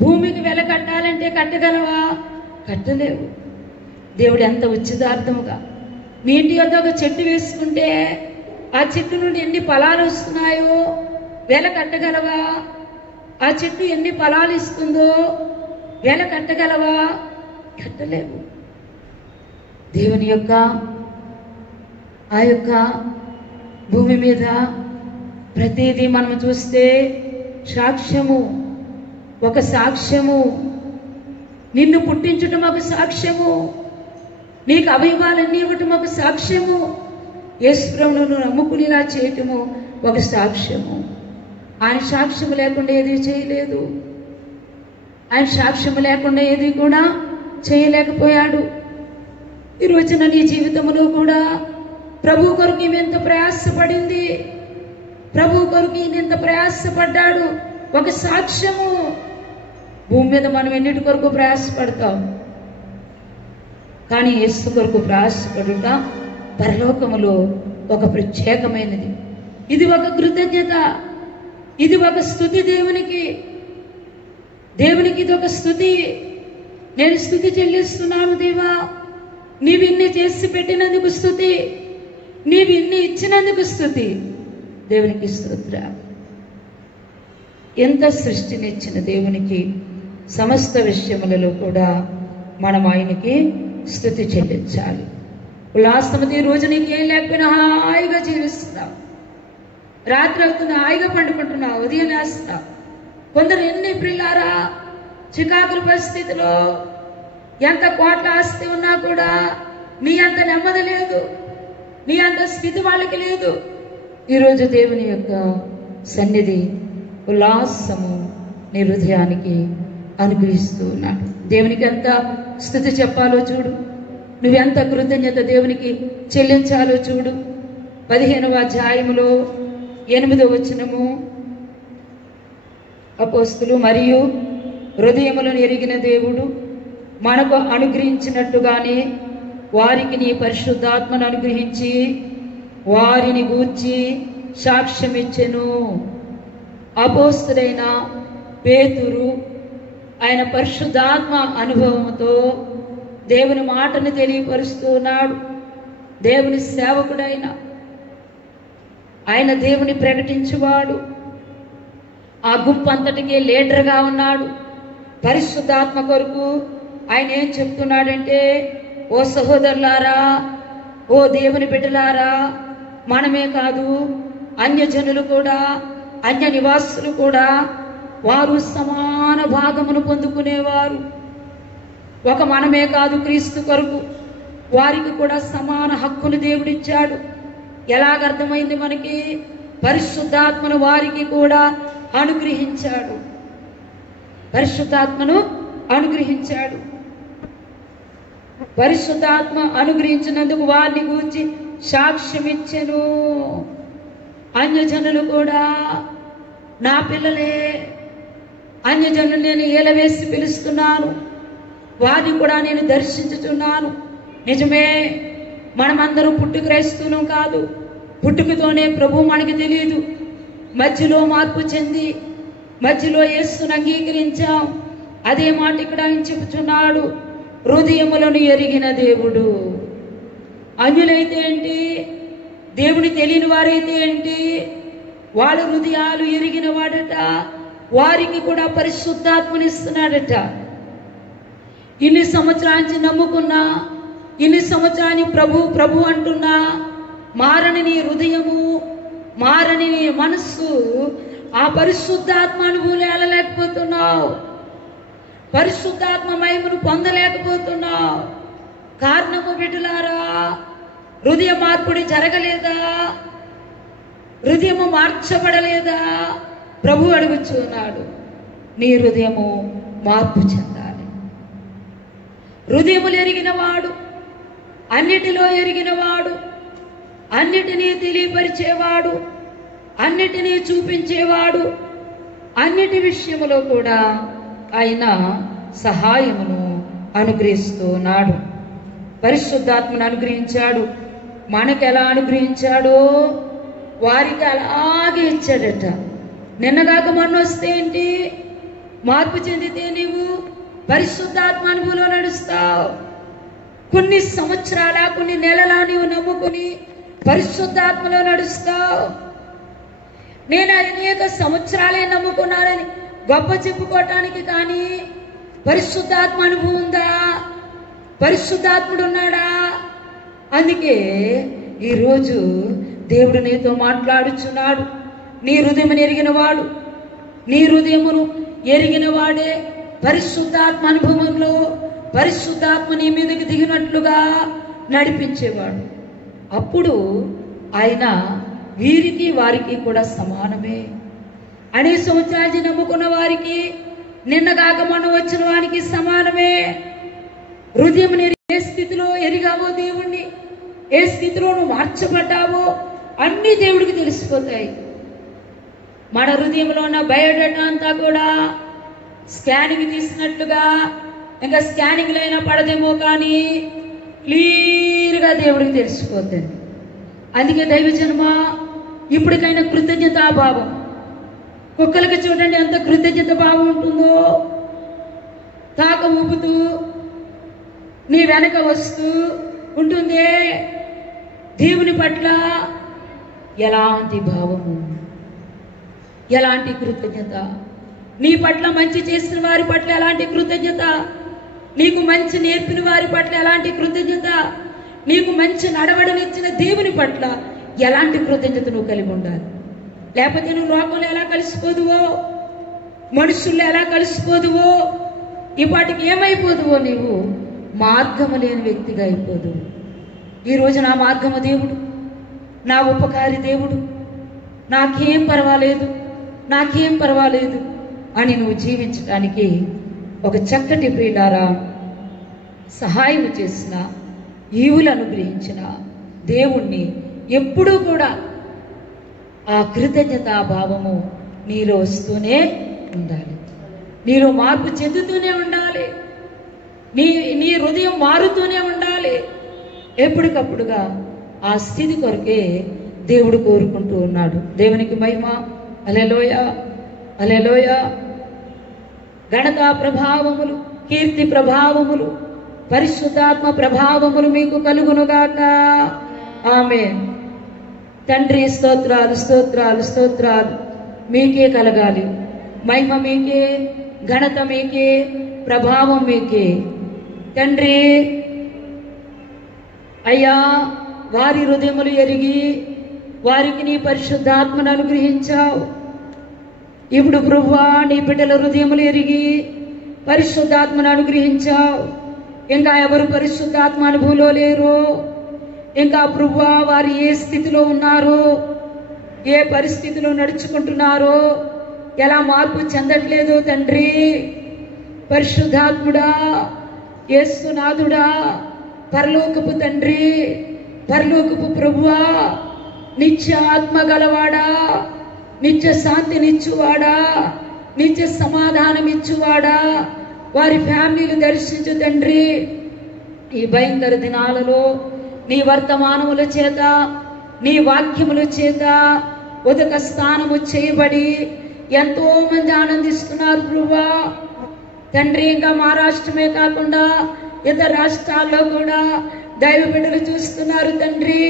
భూమికి వెల కట్టాలంటే కట్టగలవా? కట్టలేవు. దేవుడు ఎంత ఉచితార్థముగా మీ ఇంటి వద్ద ఒక చెట్టు వేసుకుంటే ఆ చెట్టు నుండి ఎన్ని ఫలాలు వస్తున్నాయో వెల కట్టగలవా? ఆ చెట్టు ఎన్ని ఫలాలు ఇస్తుందో వెల కట్టగలవా? కట్టలేవు. దేవుని యొక్క ఆ యొక్క భూమి మీద ప్రతిదీ మనం చూస్తే సాక్ష్యము, ఒక సాక్ష్యము. నిన్ను పుట్టించటం ఒక సాక్ష్యము, నీకు అవయవాలన్నీ ఇవ్వటం ఒక సాక్ష్యము, యేసుప్రభువును నమ్ముకునేలా చేయటము ఒక సాక్ష్యము. ఆయన సాక్ష్యము లేకుండా ఏది చేయలేదు. ఆయన సాక్ష్యము లేకుండా ఏది కూడా చేయలేకపోయాడు. ఈ రోజున నీ జీవితంలో కూడా ప్రభు కొరకు ఈమె ఎంత ప్రయాసపడింది, ప్రభు కొరకు ఈయన ఎంత ప్రయాసపడ్డాడు. ఒక సాక్ష్యము. భూమి మీద మనం ఎన్నిటి కొరకు ప్రయాసపడతాం, కానీ యేసు కొరకు ప్రయాసపడుట పరలోకములో ఒక ప్రత్యేకమైనది. ఇది ఒక కృతజ్ఞత, ఇది ఒక స్తుతి. దేవునికి ఇది ఒక స్తుతి. నేను స్తుతి చెల్లిస్తున్నాను దేవా, నీవు ఇన్ని చేసి పెట్టినందుకు స్తుతి, నీవు ఇన్ని ఇచ్చినందుకు స్తుతి. దేవునికి స్తోత్ర. ఎంత సృష్టినిచ్చిన దేవునికి సమస్త విషయములలో కూడా మనం ఆయనకి స్తుతి చెల్లించాలి. ఉల్లాసమతి రోజు నీకు ఏం లేకపోయినా హాయిగా జీవిస్తున్నావు. రాత్రి అవుతుంది హాయిగా పండుకుంటున్నావు, ఉదయం లేస్తున్నావు. కొందరు ఎన్ని ప్రియులారా చికాకుల పరిస్థితిలో ఎంత కోట్ల ఆస్తి ఉన్నా కూడా నీ అంత నెమ్మది లేదు, నీ అంత స్థితి వాళ్ళకి లేదు. ఈరోజు దేవుని యొక్క సన్నిధి ఉల్లాసము నీ హృదయానికి అనుగ్రహిస్తూ ఉన్నాడు. దేవునికి ఎంత స్తుతి చెప్పాలో చూడు, నువ్వెంత కృతజ్ఞత దేవునికి చెల్లించాలో చూడు. 15వ అధ్యాయములో 8వ వచనము, అపోస్తులు మరియు హృదయములను ఎరిగిన దేవుడు మనకు అనుగ్రహించినట్టుగానే వారికి నీ పరిశుద్ధాత్మను అనుగ్రహించి వారిని గూర్చి సాక్ష్యమిచ్చెను. అపోస్తుడైన పేతురు ఆయన పరిశుద్ధాత్మ అనుభవంతో దేవుని మాటను తెలియపరుస్తూ ఉన్నాడు. దేవుని సేవకుడైన ఆయన దేవుని ప్రకటించువాడు. ఆ గుంపు అంతటికి లీడర్గా ఉన్నాడు. పరిశుద్ధాత్మ కొరకు ఆయన ఏం చెప్తున్నాడంటే, ఓ సహోదరులారా, ఓ దేవుని బిడ్డలారా, మనమే కాదు అన్యజనులు కూడా, అన్య నివాసులు కూడా వారు సమాన భాగమును పొందుకునేవారు. ఒక మనమే కాదు, క్రీస్తు కొరకు వారికి కూడా సమాన హక్కును దేవుడిచ్చాడు. ఎలాగర్థమైంది మనకి? పరిశుద్ధాత్మను వారికి కూడా అనుగ్రహించాడు. పరిశుద్ధాత్మను అనుగ్రహించాడు. పరిశుద్ధాత్మ అనుగ్రహించినందుకు వారిని గూర్చి సాక్ష్యమిచ్చెను. అన్యజనులు కూడా నా పిల్లలే, అన్యజనులు నేను ఏలవేసి పిలుస్తున్నాను, వారిని కూడా నేను దర్శించుతున్నాను. నిజమే, మనమందరం పుట్టుక క్రైస్తవులం కాదు. పుట్టుకతోనే ప్రభు మనకి తెలియదు. మధ్యలో మార్పు చెంది మధ్యలో యేసును అంగీకరించాం. అదే మాట ఇక్కడ ఆయన చెబుతున్నాడు. హృదయములను ఎరిగిన దేవుడు. అన్యులైతే ఏంటి, దేవుని తెలియని వారైతే ఏంటి, వాళ్ళ హృదయాలు ఎరిగిన వాడట. వారికి కూడా పరిశుద్ధాత్మనిస్తున్నాడట. ఇన్ని సంవత్సరానికి నమ్ముకున్నా, ఇన్ని సంవత్సరాన్ని ప్రభు ప్రభు అంటున్నా, మారని నీ హృదయము, మారని నీ మనస్సు ఆ పరిశుద్ధాత్మ అనుభూతి వెళ్ళలేకపోతున్నావు. పరిశుద్ధాత్మ మహిమను పొందలేకపోతున్నావు. కారణము బిడ్డలారా, హృదయ మార్పుడి జరగలేదా? హృదయము మార్చబడలేదా? ప్రభు అడుగుచున్నాడు, నీ హృదయము మార్పు చెందాలి. హృదయములు ఎరిగిన వాడు, అన్నిటిలో ఎరిగిన వాడు, అన్నిటినీ తెలియపరిచేవాడు, అన్నిటినీ చూపించేవాడు, అన్నిటి విషయములో కూడా ఆయన సహాయమును అనుగ్రహిస్తున్నాడు. పరిశుద్ధాత్మను అనుగ్రహించాడు. మనకు ఎలా అనుగ్రహించాడో వారికి అలాగే ఇచ్చాడట. నిన్నగాక మొన్న వస్తే ఏంటి, మార్పు చెందితే నీవు పరిశుద్ధాత్మ అనుభవంలో నడుస్తావు. కొన్ని సంవత్సరాల, కొన్ని నెలల నీవు నమ్ముకుని పరిశుద్ధాత్మలో నడుస్తావు. నేను అనేక సంవత్సరాలే నమ్ముకున్నానని గొప్ప చెప్పుకోవటానికి కానీ పరిశుద్ధాత్మ అనుభవం ఉందా? పరిశుద్ధాత్ముడు ఉన్నాడా? అందుకే ఈరోజు దేవుడు నీతో మాట్లాడుచున్నాడు. నీ హృదయమును ఎరిగిన వాడు, నీ హృదయమును ఎరిగిన వాడే పరిశుద్ధాత్మ అనుభవంలో పరిశుద్ధాత్మ నీ మీదకి దిగినట్లుగా నడిపించేవాడు. అప్పుడు ఆయన వీరికి వారికి కూడా సమానమే. అనేక సంవత్సరాలు నమ్ముకున్న వారికి, నిన్నగాక మొన్న వచ్చిన వారికి సమానమే. హృదయం ఏ స్థితిలో ఎరిగావో దేవుణ్ణి, ఏ స్థితిలో నువ్వు మార్చబడ్డావో అన్నీ దేవుడికి తెలిసిపోతాయి. మన హృదయంలో ఉన్న బయోడేటా అంతా కూడా స్కానింగ్ తీసినట్లుగా, ఇంకా స్కానింగ్లో అయినా పడదేమో కానీ క్లియర్గా దేవుడికి తెలిసిపోతుంది. అందుకే దైవజన్మ ఇప్పటికైనా కృతజ్ఞతాభావం. కుక్కలకి చూడండి ఎంత కృతజ్ఞత భావం ఉంటుందో. తాక ఊపుతూ నీ వెనక వస్తూ ఉంటుందే. దేవుని పట్ల ఎలాంటి భావము, ఎలాంటి కృతజ్ఞత. నీ పట్ల మంచి చేసిన వారి పట్ల ఎలాంటి కృతజ్ఞత, నీకు మంచి నేర్పిన వారి పట్ల ఎలాంటి కృతజ్ఞత, నీకు మంచి నడవడనిచ్చిన దేవుని పట్ల ఎలాంటి కృతజ్ఞత నువ్వు కలిగి ఉండాలి. లేకపోతే నువ్వు లోకంలో ఎలా కలిసిపోదువో, మనుషుల్లో ఎలా కలిసిపోదువో, ఈ పాటికి ఏమైపోదువో, నీవు మార్గము లేని వ్యక్తిగా అయిపోదు. ఈరోజు నా మార్గము దేవుడు, నా ఉపకారి దేవుడు, నాకేం పర్వాలేదు, నాకేం పర్వాలేదు అని నువ్వు జీవించడానికి ఒక చక్కటి ప్రియులారా సహాయం చేసిన, ఈవులు అనుగ్రహించిన దేవుణ్ణి ఎప్పుడూ కూడా ఆ కృతజ్ఞతా భావము నీలో వస్తూనే ఉండాలి. నీలో మార్పు చెందుతూనే ఉండాలి. నీ హృదయం మారుతూనే ఉండాలి. ఎప్పటికప్పుడుగా ఆ స్థితి కొరకే దేవుడు కోరుకుంటూ ఉన్నాడు. దేవునికి మహిమ. హల్లెలూయా, హల్లెలూయా. ఘనత ప్రభావములు, కీర్తి ప్రభావములు, పరిశుద్ధాత్మ ప్రభావములు మీకు కలుగునుగాక. ఆమేన్. తండ్రి స్తోత్రాలు, స్తోత్రాలు, స్తోత్రాలు మీకే కలగాలి. మహిమ మీకే, ఘనత మీకే, ప్రభావం మీకే. తండ్రి అయ్యా, వారి హృదయములు ఎరిగి వారికి నీ పరిశుద్ధాత్మను అనుగ్రహించావు. ఇప్పుడు ప్రభువా, నీ బిడ్డల హృదయములు ఎరిగి పరిశుద్ధాత్మను అనుగ్రహించావు. ఇంకా ఎవరు పరిశుద్ధాత్మ అనుభవంలో లేరు. ఇంకా ప్రభువా, వారు ఏ స్థితిలో ఉన్నారో, ఏ పరిస్థితిలో నడుచుకుంటున్నారో, ఎలా మార్పు చెందట్లేదో తండ్రి, పరిశుద్ధాత్ముడా, యేసునాథుడా, పరలోకపు తండ్రి, పరలోకపు ప్రభువా, నిత్య ఆత్మ గలవాడా, నిత్య శాంతినిచ్చువాడా, నిత్య సమాధానం ఇచ్చువాడా, వారి ఫ్యామిలీలు దర్శించు తండ్రి. ఈ భయంకర దినాలలో నీ వర్తమానముల చేత, నీ వాక్యముల చేత ఉదక స్థానము చేయబడి ఎంతో మంది ఆనందిస్తున్నారు ప్రభువా. తండ్రి, ఇంకా మహారాష్ట్రమే కాకుండా ఇతర రాష్ట్రాల్లో కూడా దైవ బిడ్డలు చూస్తున్నారు తండ్రి.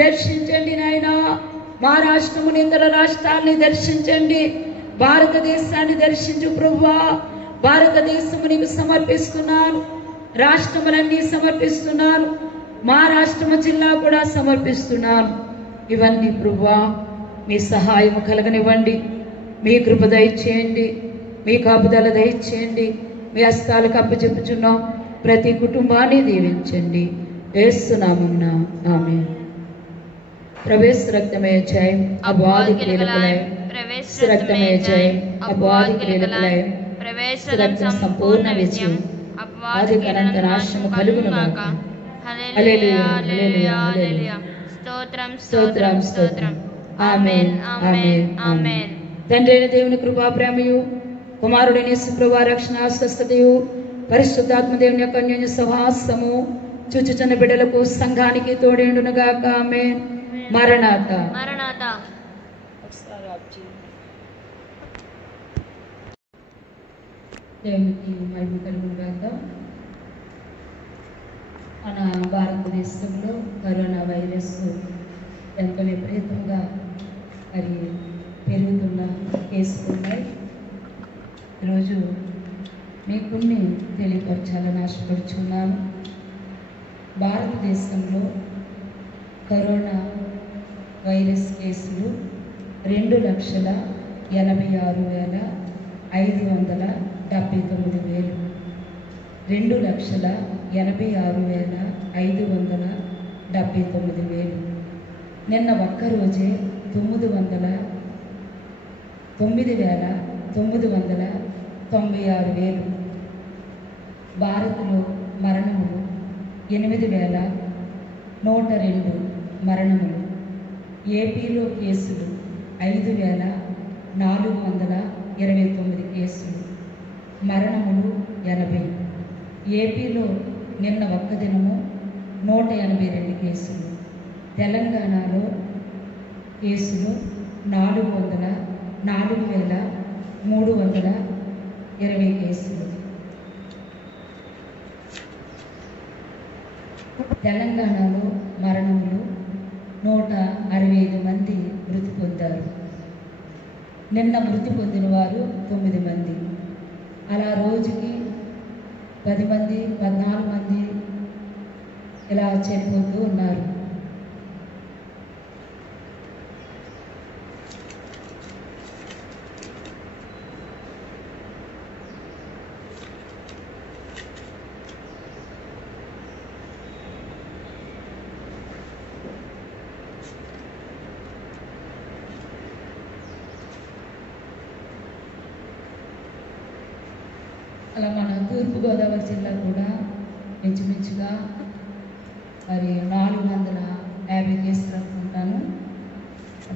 దర్శించండి నాయనా, మహారాష్ట్రముని, ఇతర రాష్ట్రాలని దర్శించండి. భారతదేశాన్ని దర్శించు ప్రభువా. భారతదేశము నీకు సమర్పిస్తున్నాను. రాష్ట్రములన్నీ సమర్పిస్తున్నాను. మహారాష్ట్రము జిల్లా కూడా సమర్పిస్తున్నాను. ఇవన్నీ ప్రభువా మీ సహాయము కలగనివ్వండి. మీ కృప దయచేయండి. మీ కాపుదల దయచేయండి. మీ హస్తాలకు అప్పచెప్పుచున్నాం. ప్రతి కుటుంబాన్ని దీవించండి. యేసు నామమున ఆమేన్. प्रवेश रक्त में जय अपवाद क्रियलय प्रवेश रक्त में जय अपवाद क्रियलय प्रवेश रक्त संपूर्ण विजय अपवाद अनंत नाशము కలుగునుగాక. హల్లెలూయా, హల్లెలూయా, హల్లెలూయా. స్తోత్రం, స్తోత్రం, స్తోత్రం. ఆమేన్, ఆమేన్, ఆమేన్. తండ్రి అయిన దేవుని కృపా ప్రేమయు, కుమారుడైన యేసు ప్రభువు రక్షణ స్వస్థతయు, పరిశుద్ధాత్మ దేవుని యొక్క అన్యోన్య సహవాసము చూచుచున్న బిడ్డలకు సంఘానికి తోడేండునుగాక. ఆమేన్. మరణాత, మరణాత. దేవునికి మహిమ కలుగునుగాక. మన భారతదేశంలో కరోనా వైరస్ ఎంతో విపరీతంగా మరి పెరుగుతున్న కేసులు ఉన్నాయి. ఈరోజు మీకున్ని తెలియపరచాలని ఆశపడుచున్నాను. భారతదేశంలో కరోనా వైరస్ కేసులు 2,86,579,000 2,86,579,000. నిన్న ఒక్కరోజే 9,996,000. భారత్లో మరణములు 8,102 మరణములు. ఏపీలో కేసులు 5,429 కేసులు, మరణములు 80. ఏపీలో నిన్న ఒక్క దినము 182 కేసులు. తెలంగాణలో కేసులు 4,320 కేసులు. తెలంగాణలో మరణములు 165 మంది మృతి పొందారు. నిన్న మృతి పొందిన వారు 9 మంది. అలా రోజుకి 10 మంది, 14 మంది ఇలా చనిపోతూ ఉన్నారు. అలా మన తూర్పుగోదావరి జిల్లా కూడా ఇంచుమించుగా మరి 450 కేసులు అనుకుంటాను,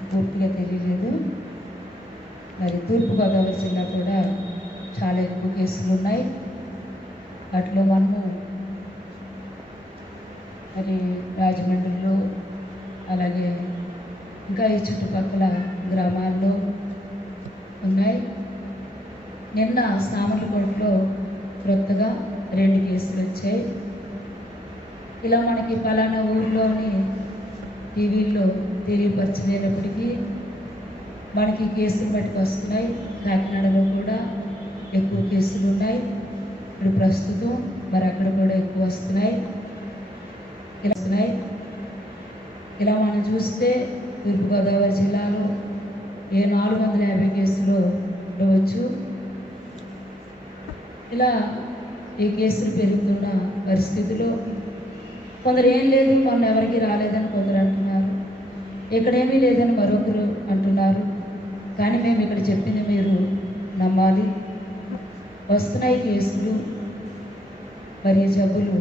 పూర్తిగా తెలియలేదు. మరి తూర్పుగోదావరి జిల్లా కూడా చాలా ఎక్కువ కేసులు ఉన్నాయి. వాటిలో మనము మరి రాజమండ్రిలో, అలాగే ఇంకా ఈ చుట్టుపక్కల గ్రామాల్లో ఉన్నాయి. నిన్న సామర్లకోటలో కొత్తగా 2 కేసులు వచ్చాయి. ఇలా మనకి పలానా ఊరిలోని టీవీల్లో తెలియపరచలేనప్పటికీ మనకి కేసులు బట్టి వస్తున్నాయి. కాకినాడలో కూడా ఎక్కువ కేసులు ఉన్నాయి ఇప్పుడు ప్రస్తుతం. మరి అక్కడ కూడా ఎక్కువ వస్తున్నాయి. ఇలా మనం చూస్తే తూర్పుగోదావరి జిల్లాలో 450 కేసులు ఉండవచ్చు. ఇలా ఈ కేసులు పెరుగుతున్న పరిస్థితిలో కొందరు ఏం లేదు, మొన్న ఎవరికి రాలేదని కొందరు అంటున్నారు, ఇక్కడేమీ లేదని మరొకరు అంటున్నారు. కానీ మేము ఇక్కడ చెప్పింది మీరు నమ్మాలి. వస్తున్నాయి కేసులు, మరియు జబ్బులు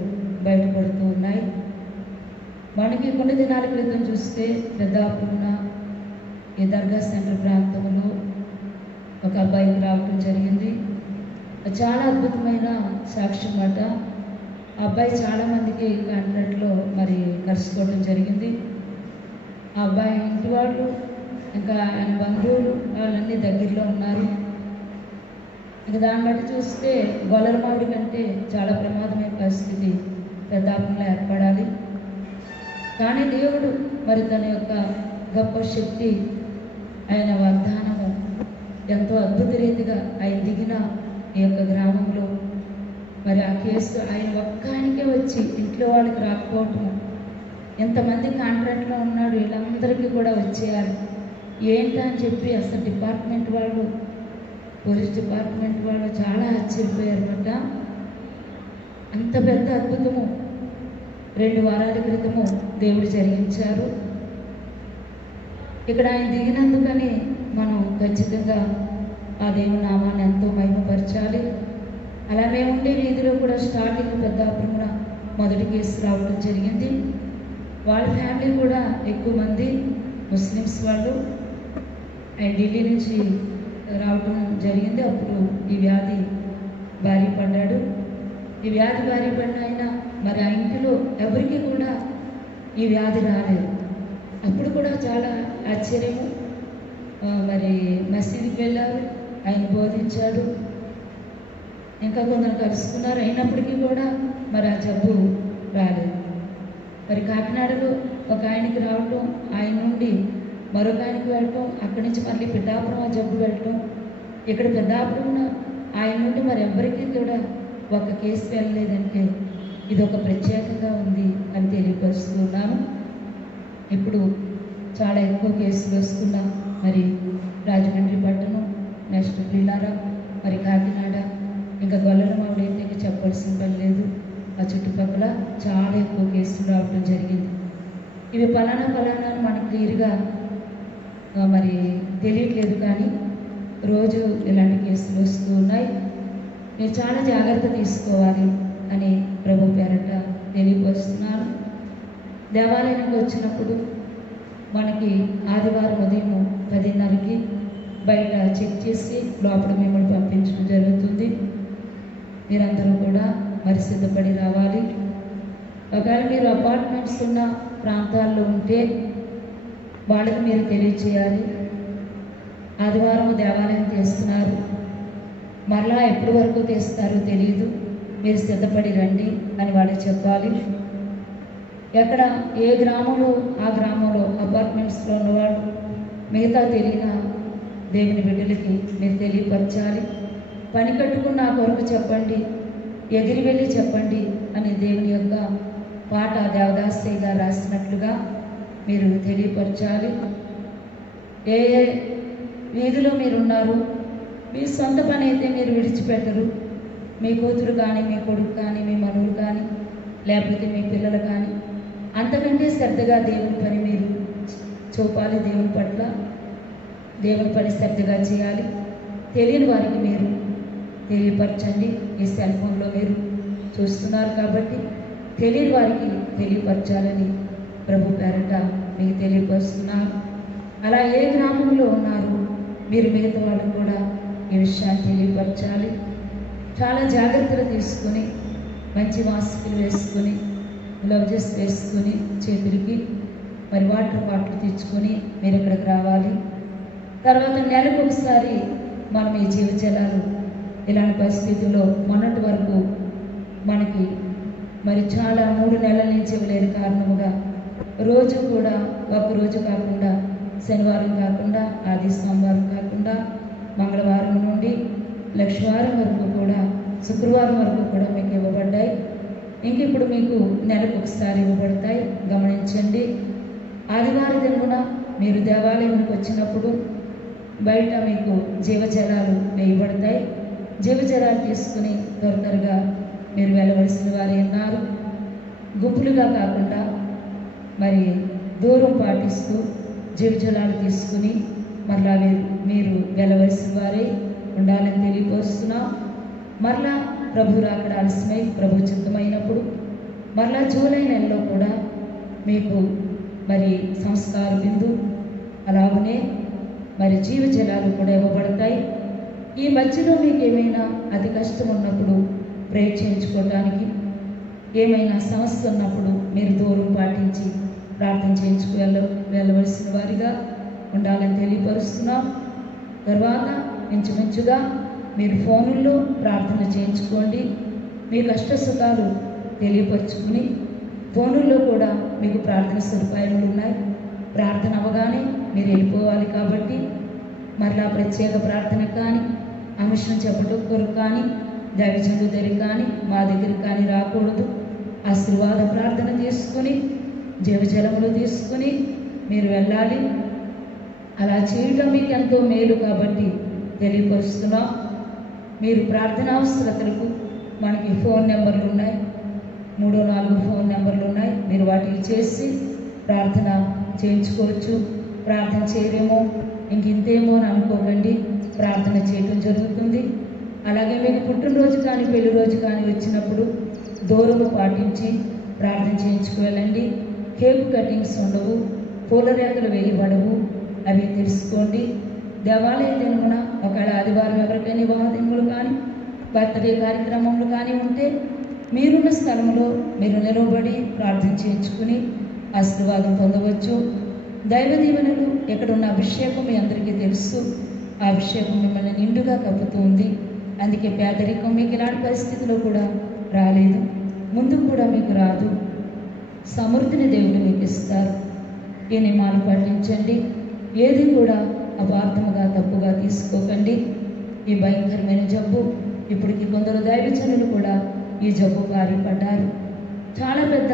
బయటపడుతూ ఉన్నాయి. మనకి కొన్ని దినాల క్రితం చూస్తే పెద్దాపున్న ఈ దర్గా సెంటర్ ప్రాంతంలో ఒక అబ్బాయికి రావటం జరిగింది. చాలా అద్భుతమైన సాక్ష్యం మాట. ఆ అబ్బాయి చాలామందికి కాంట్రాక్ట్లో మరి కలుసుకోవడం జరిగింది. ఆ అబ్బాయి ఇంటి వాళ్ళు, ఇంకా ఆయన బంధువులు వాళ్ళన్నీ దగ్గరలో ఉన్నారు. ఇంకా దాన్ని బట్టి చూస్తే గొల్లరమావిడి కంటే చాలా ప్రమాదమైన పరిస్థితి పెద్దాపురంలో ఏర్పడాలి. కానీ దేవుడు మరి తన యొక్క గొప్ప శక్తి, ఆయన వాగ్దానము ఎంతో అద్భుత రీతిగా ఆయన దిగిన ఈ యొక్క గ్రామంలో మరి ఆ కేసు ఆయన ఒక్కనికే వచ్చి ఇంట్లో వాళ్ళకి రాకపోవటం, ఎంతమంది కాంట్రాక్ట్లో ఉన్నాడు వీళ్ళందరికీ కూడా వచ్చేయాలి ఏంటా అని చెప్పి అసలు డిపార్ట్మెంట్ వాళ్ళు, పోలీస్ డిపార్ట్మెంట్ వాళ్ళు చాలా ఆశ్చర్యపోయారన్నమాట. అంత పెద్ద అద్భుతము 2 వారాల క్రితము దేవుడు జరిగించారు. ఇక్కడ ఆయన దిగినందుకని మనం ఖచ్చితంగా ఆ దేవుని నామాన్ని ఎంతో మహిమపరచాలి. అలా మేము ఉండే వీధిలో కూడా స్టార్టింగ్ పెద్దాపురంలో మొదటి కేసు రావడం జరిగింది. వాళ్ళ ఫ్యామిలీ కూడా ఎక్కువ మంది ముస్లిమ్స్ వాళ్ళు. ఆయన ఢిల్లీ నుంచి రావడం జరిగింది. అప్పుడు ఈ వ్యాధి భారీ పడ్డాడు. ఈ వ్యాధి భారీ పడిన ఆయన మరి ఆ ఇంటిలో ఎవరికి కూడా ఈ వ్యాధి రాలేదు. అప్పుడు కూడా చాలా ఆశ్చర్యము. మరి మసీదుకి వెళ్ళారు, ఆయన బోధించాడు, ఇంకా కొందరు కలుసుకున్నారు. అయినప్పటికీ కూడా మరి ఆ జబ్బు రాలేదు. మరి కాకినాడలో ఒక ఆయనకి రావటం, ఆయన నుండి మరొక ఆయనకి వెళ్ళటం, అక్కడి నుంచి మళ్ళీ పెద్దాపురం ఆ జబ్బు వెళ్ళటం, ఇక్కడ పెద్దాపురం ఆయన నుండి మరి ఎవరికి కూడా ఒక కేసు వెళ్ళలేదంటే ఇది ఒక ప్రత్యేకంగా ఉంది అని తెలియపరుస్తున్నాను. ఇప్పుడు చాలా ఎక్కువ కేసులు వస్తున్నాం. మరి రాజమండ్రి పట్టణం, నెక్స్ట్ పిల్లారం, మరి కాకినాడ, ఇంకా గొల్లరమావిడి అయితే ఇంకా చెప్పాల్సిన పని లేదు. ఆ చుట్టుపక్కల చాలా ఎక్కువ కేసులు రావడం జరిగింది. ఇవి ఫలానా అని మనకు క్లియర్గా మరి తెలియట్లేదు, కానీ రోజు ఇలాంటి కేసులు వస్తూ ఉన్నాయి. మీరు చాలా జాగ్రత్త తీసుకోవాలి అని ప్రభు పేరట తెలియపరుస్తున్నాను. దేవాలయానికి వచ్చినప్పుడు మనకి ఆదివారం ఉదయం 10:30కి బయట చెక్ చేసి లోపల మిమ్మల్ని పంపించడం జరుగుతుంది. మీరందరూ కూడా మరి సిద్ధపడి రావాలి. ఒకవేళ మీరు అపార్ట్మెంట్స్ ఉన్న ప్రాంతాల్లో ఉంటే వాళ్ళకి మీరు తెలియచేయాలి. ఆదివారం దేవాలయం తీస్తున్నారు, మరలా ఎప్పటి వరకు తీస్తారో తెలియదు, మీరు సిద్ధపడి రండి అని వాళ్ళకి చెప్పాలి. ఎక్కడ ఏ గ్రామంలో ఆ గ్రామంలో అపార్ట్మెంట్స్లో ఉన్నవాళ్ళు మిగతా తెలియన దేవుని బిడ్డలకి మీరు తెలియపరచాలి. పని కట్టుకుని నా కొరకు చెప్పండి, ఎగిరి వెళ్ళి చెప్పండి అని దేవుని యొక్క పాట దేవదాసయ్య గారు రాసినట్లుగా మీరు తెలియపరచాలి. ఏ ఏ వీధిలో మీరున్నారు, మీ సొంత పని అయితే మీరు విడిచిపెట్టరు. మీ కూతురు కానీ, మీ కొడుకు కానీ, మీ మనవులు కానీ, లేకపోతే మీ పిల్లలు కానీ, అంతకంటే శ్రద్ధగా దేవుని పని మీరు చూపాలి. దేవుని పట్ల దేవుని పని శ్రద్ధగా చేయాలి. తెలియని వారికి మీరు తెలియపరచండి. ఈ సెల్ ఫోన్లో మీరు చూస్తున్నారు కాబట్టి తెలియని వారికి తెలియపరచాలని ప్రభు పేరట మీకు తెలియపరుస్తున్నారు. అలా ఏ గ్రామంలో ఉన్నారు మీరు మిగతా వాళ్ళు కూడా ఈ విషయాన్ని తెలియపరచాలి. చాలా జాగ్రత్తలు తీసుకుని మంచి మాస్కులు వేసుకొని గ్లౌజెస్ వేసుకొని చేతులకి మరి వాటర్ బాటిల్ తెచ్చుకొని మీరు ఇక్కడికి రావాలి. తర్వాత నెలకు ఒకసారి మనం ఈ జీవజలాలు ఇలాంటి పరిస్థితుల్లో మొన్నటి వరకు మనకి మరి చాలా 3 నెలల నుంచి ఇవ్వలేని కారణముగా రోజు కూడా ఒకరోజు కాకుండా శనివారం కాకుండా ఆది సోమవారం కాకుండా మంగళవారం నుండి లక్షవారం వరకు కూడా శుక్రవారం వరకు కూడా మీకు ఇవ్వబడ్డాయి. ఇంక ఇప్పుడు మీకు నెలకు ఒకసారి ఇవ్వబడతాయి. గమనించండి. ఆదివారం దినమున మీరు దేవాలయానికి వచ్చినప్పుడు బయట మీకు జీవజలాలు వేయబడతాయి. జీవజలాలు తీసుకుని త్వరగా మీరు వెళ్ళవలసిన వారు ఉన్నారు. గుంపులుగా కాకుండా మరి దూరం పాటిస్తూ జీవజలాలు తీసుకుని మరలా మీరు వెళ్ళవలసిన వారే ఉండాలని తెలియపరుస్తున్నాం. మరలా ప్రభు రాకడ ఆలస్యమై ప్రభు చిత్తమైనప్పుడు మరలా జూలై నెలలో కూడా మీకు మరి సంస్కార బిందు అలాగనే మరి జీవజలాలు కూడా ఇవ్వబడతాయి. ఈ మధ్యలో మీకు ఏమైనా అతి కష్టం ఉన్నప్పుడు ప్రేర్ చేయించుకోవడానికి, ఏమైనా సమస్య ఉన్నప్పుడు మీరు దూరం పాటించి ప్రార్థన చేయించుకు వెళ్ళవలసిన వారిగా ఉండాలని తెలియపరుస్తున్నాం. తర్వాత ఇంచుమించుగా మీరు ఫోనుల్లో ప్రార్థన చేయించుకోండి. మీ కష్ట సుఖాలు తెలియపరుచుకుని ఫోనుల్లో కూడా మీకు ప్రార్థన సదుపాయములు ఉన్నాయి. ప్రార్థన అవగానే మీరు వెళ్ళిపోవాలి. కాబట్టి మరలా ప్రత్యేక ప్రార్థన కానీ అంశం చెప్పడం కొరకు కానీ దైవజనుల దగ్గర కానీ మా దగ్గర కానీ రాకూడదు. ఆశీర్వాద ప్రార్థన తీసుకుని జీవజలములు తీసుకుని మీరు వెళ్ళాలి. అలా చేయడం మీకు ఎంతో మేలు కాబట్టి తెలియపరుస్తున్నాం. మీరు ప్రార్థనా అవసరతలకు మనకి ఫోన్ నెంబర్లు ఉన్నాయి, 3-4 ఫోన్ నెంబర్లు ఉన్నాయి. మీరు వాటికి చేసి ప్రార్థన చేయించుకోవచ్చు. ప్రార్థన చేయరేమో ఇంకేమో అని అనుకోకండి, ప్రార్థన చేయడం జరుగుతుంది. అలాగే మీకు పుట్టినరోజు కానీ పెళ్లి రోజు కానీ వచ్చినప్పుడు దూరము పాటించి ప్రార్థన చేయించుకు వెళ్ళండి. కేక్ కటింగ్స్ ఉండవు, పూల రేఖలు వేయబడవు, అవి తెలుసుకోండి. దేవాలయ దినమున ఒకవేళ ఆదివారం ఎవరికైనా వివాహ దినములు కానీ బర్త్డే కార్యక్రమములు కానీ ఉంటే మీరున్న స్థలంలో మీరు నిలవబడి ప్రార్థన చేయించుకుని ఆశీర్వాదం పొందవచ్చు. దైవ దీవెనలు ఎక్కడున్న అభిషేకం మీ అందరికీ తెలుసు. ఆ అభిషేకం మిమ్మల్ని నిండుగా కప్పుతుంది. అందుకే పేదరికం మీకు ఇలాంటి పరిస్థితిలో కూడా రాలేదు, ముందు కూడా మీకు రాదు. సమృద్ధిని దేవుడు మీకు ఇస్తారు. ఈ నియమాలు పాటించండి. ఏది కూడా అపార్థముగా తప్పుగా తీసుకోకండి. ఈ భయంకరమైన జబ్బు ఇప్పటికి కొందరు దైవజనులు కూడా ఈ జబ్బు బారి పడ్డారు. చాలా పెద్ద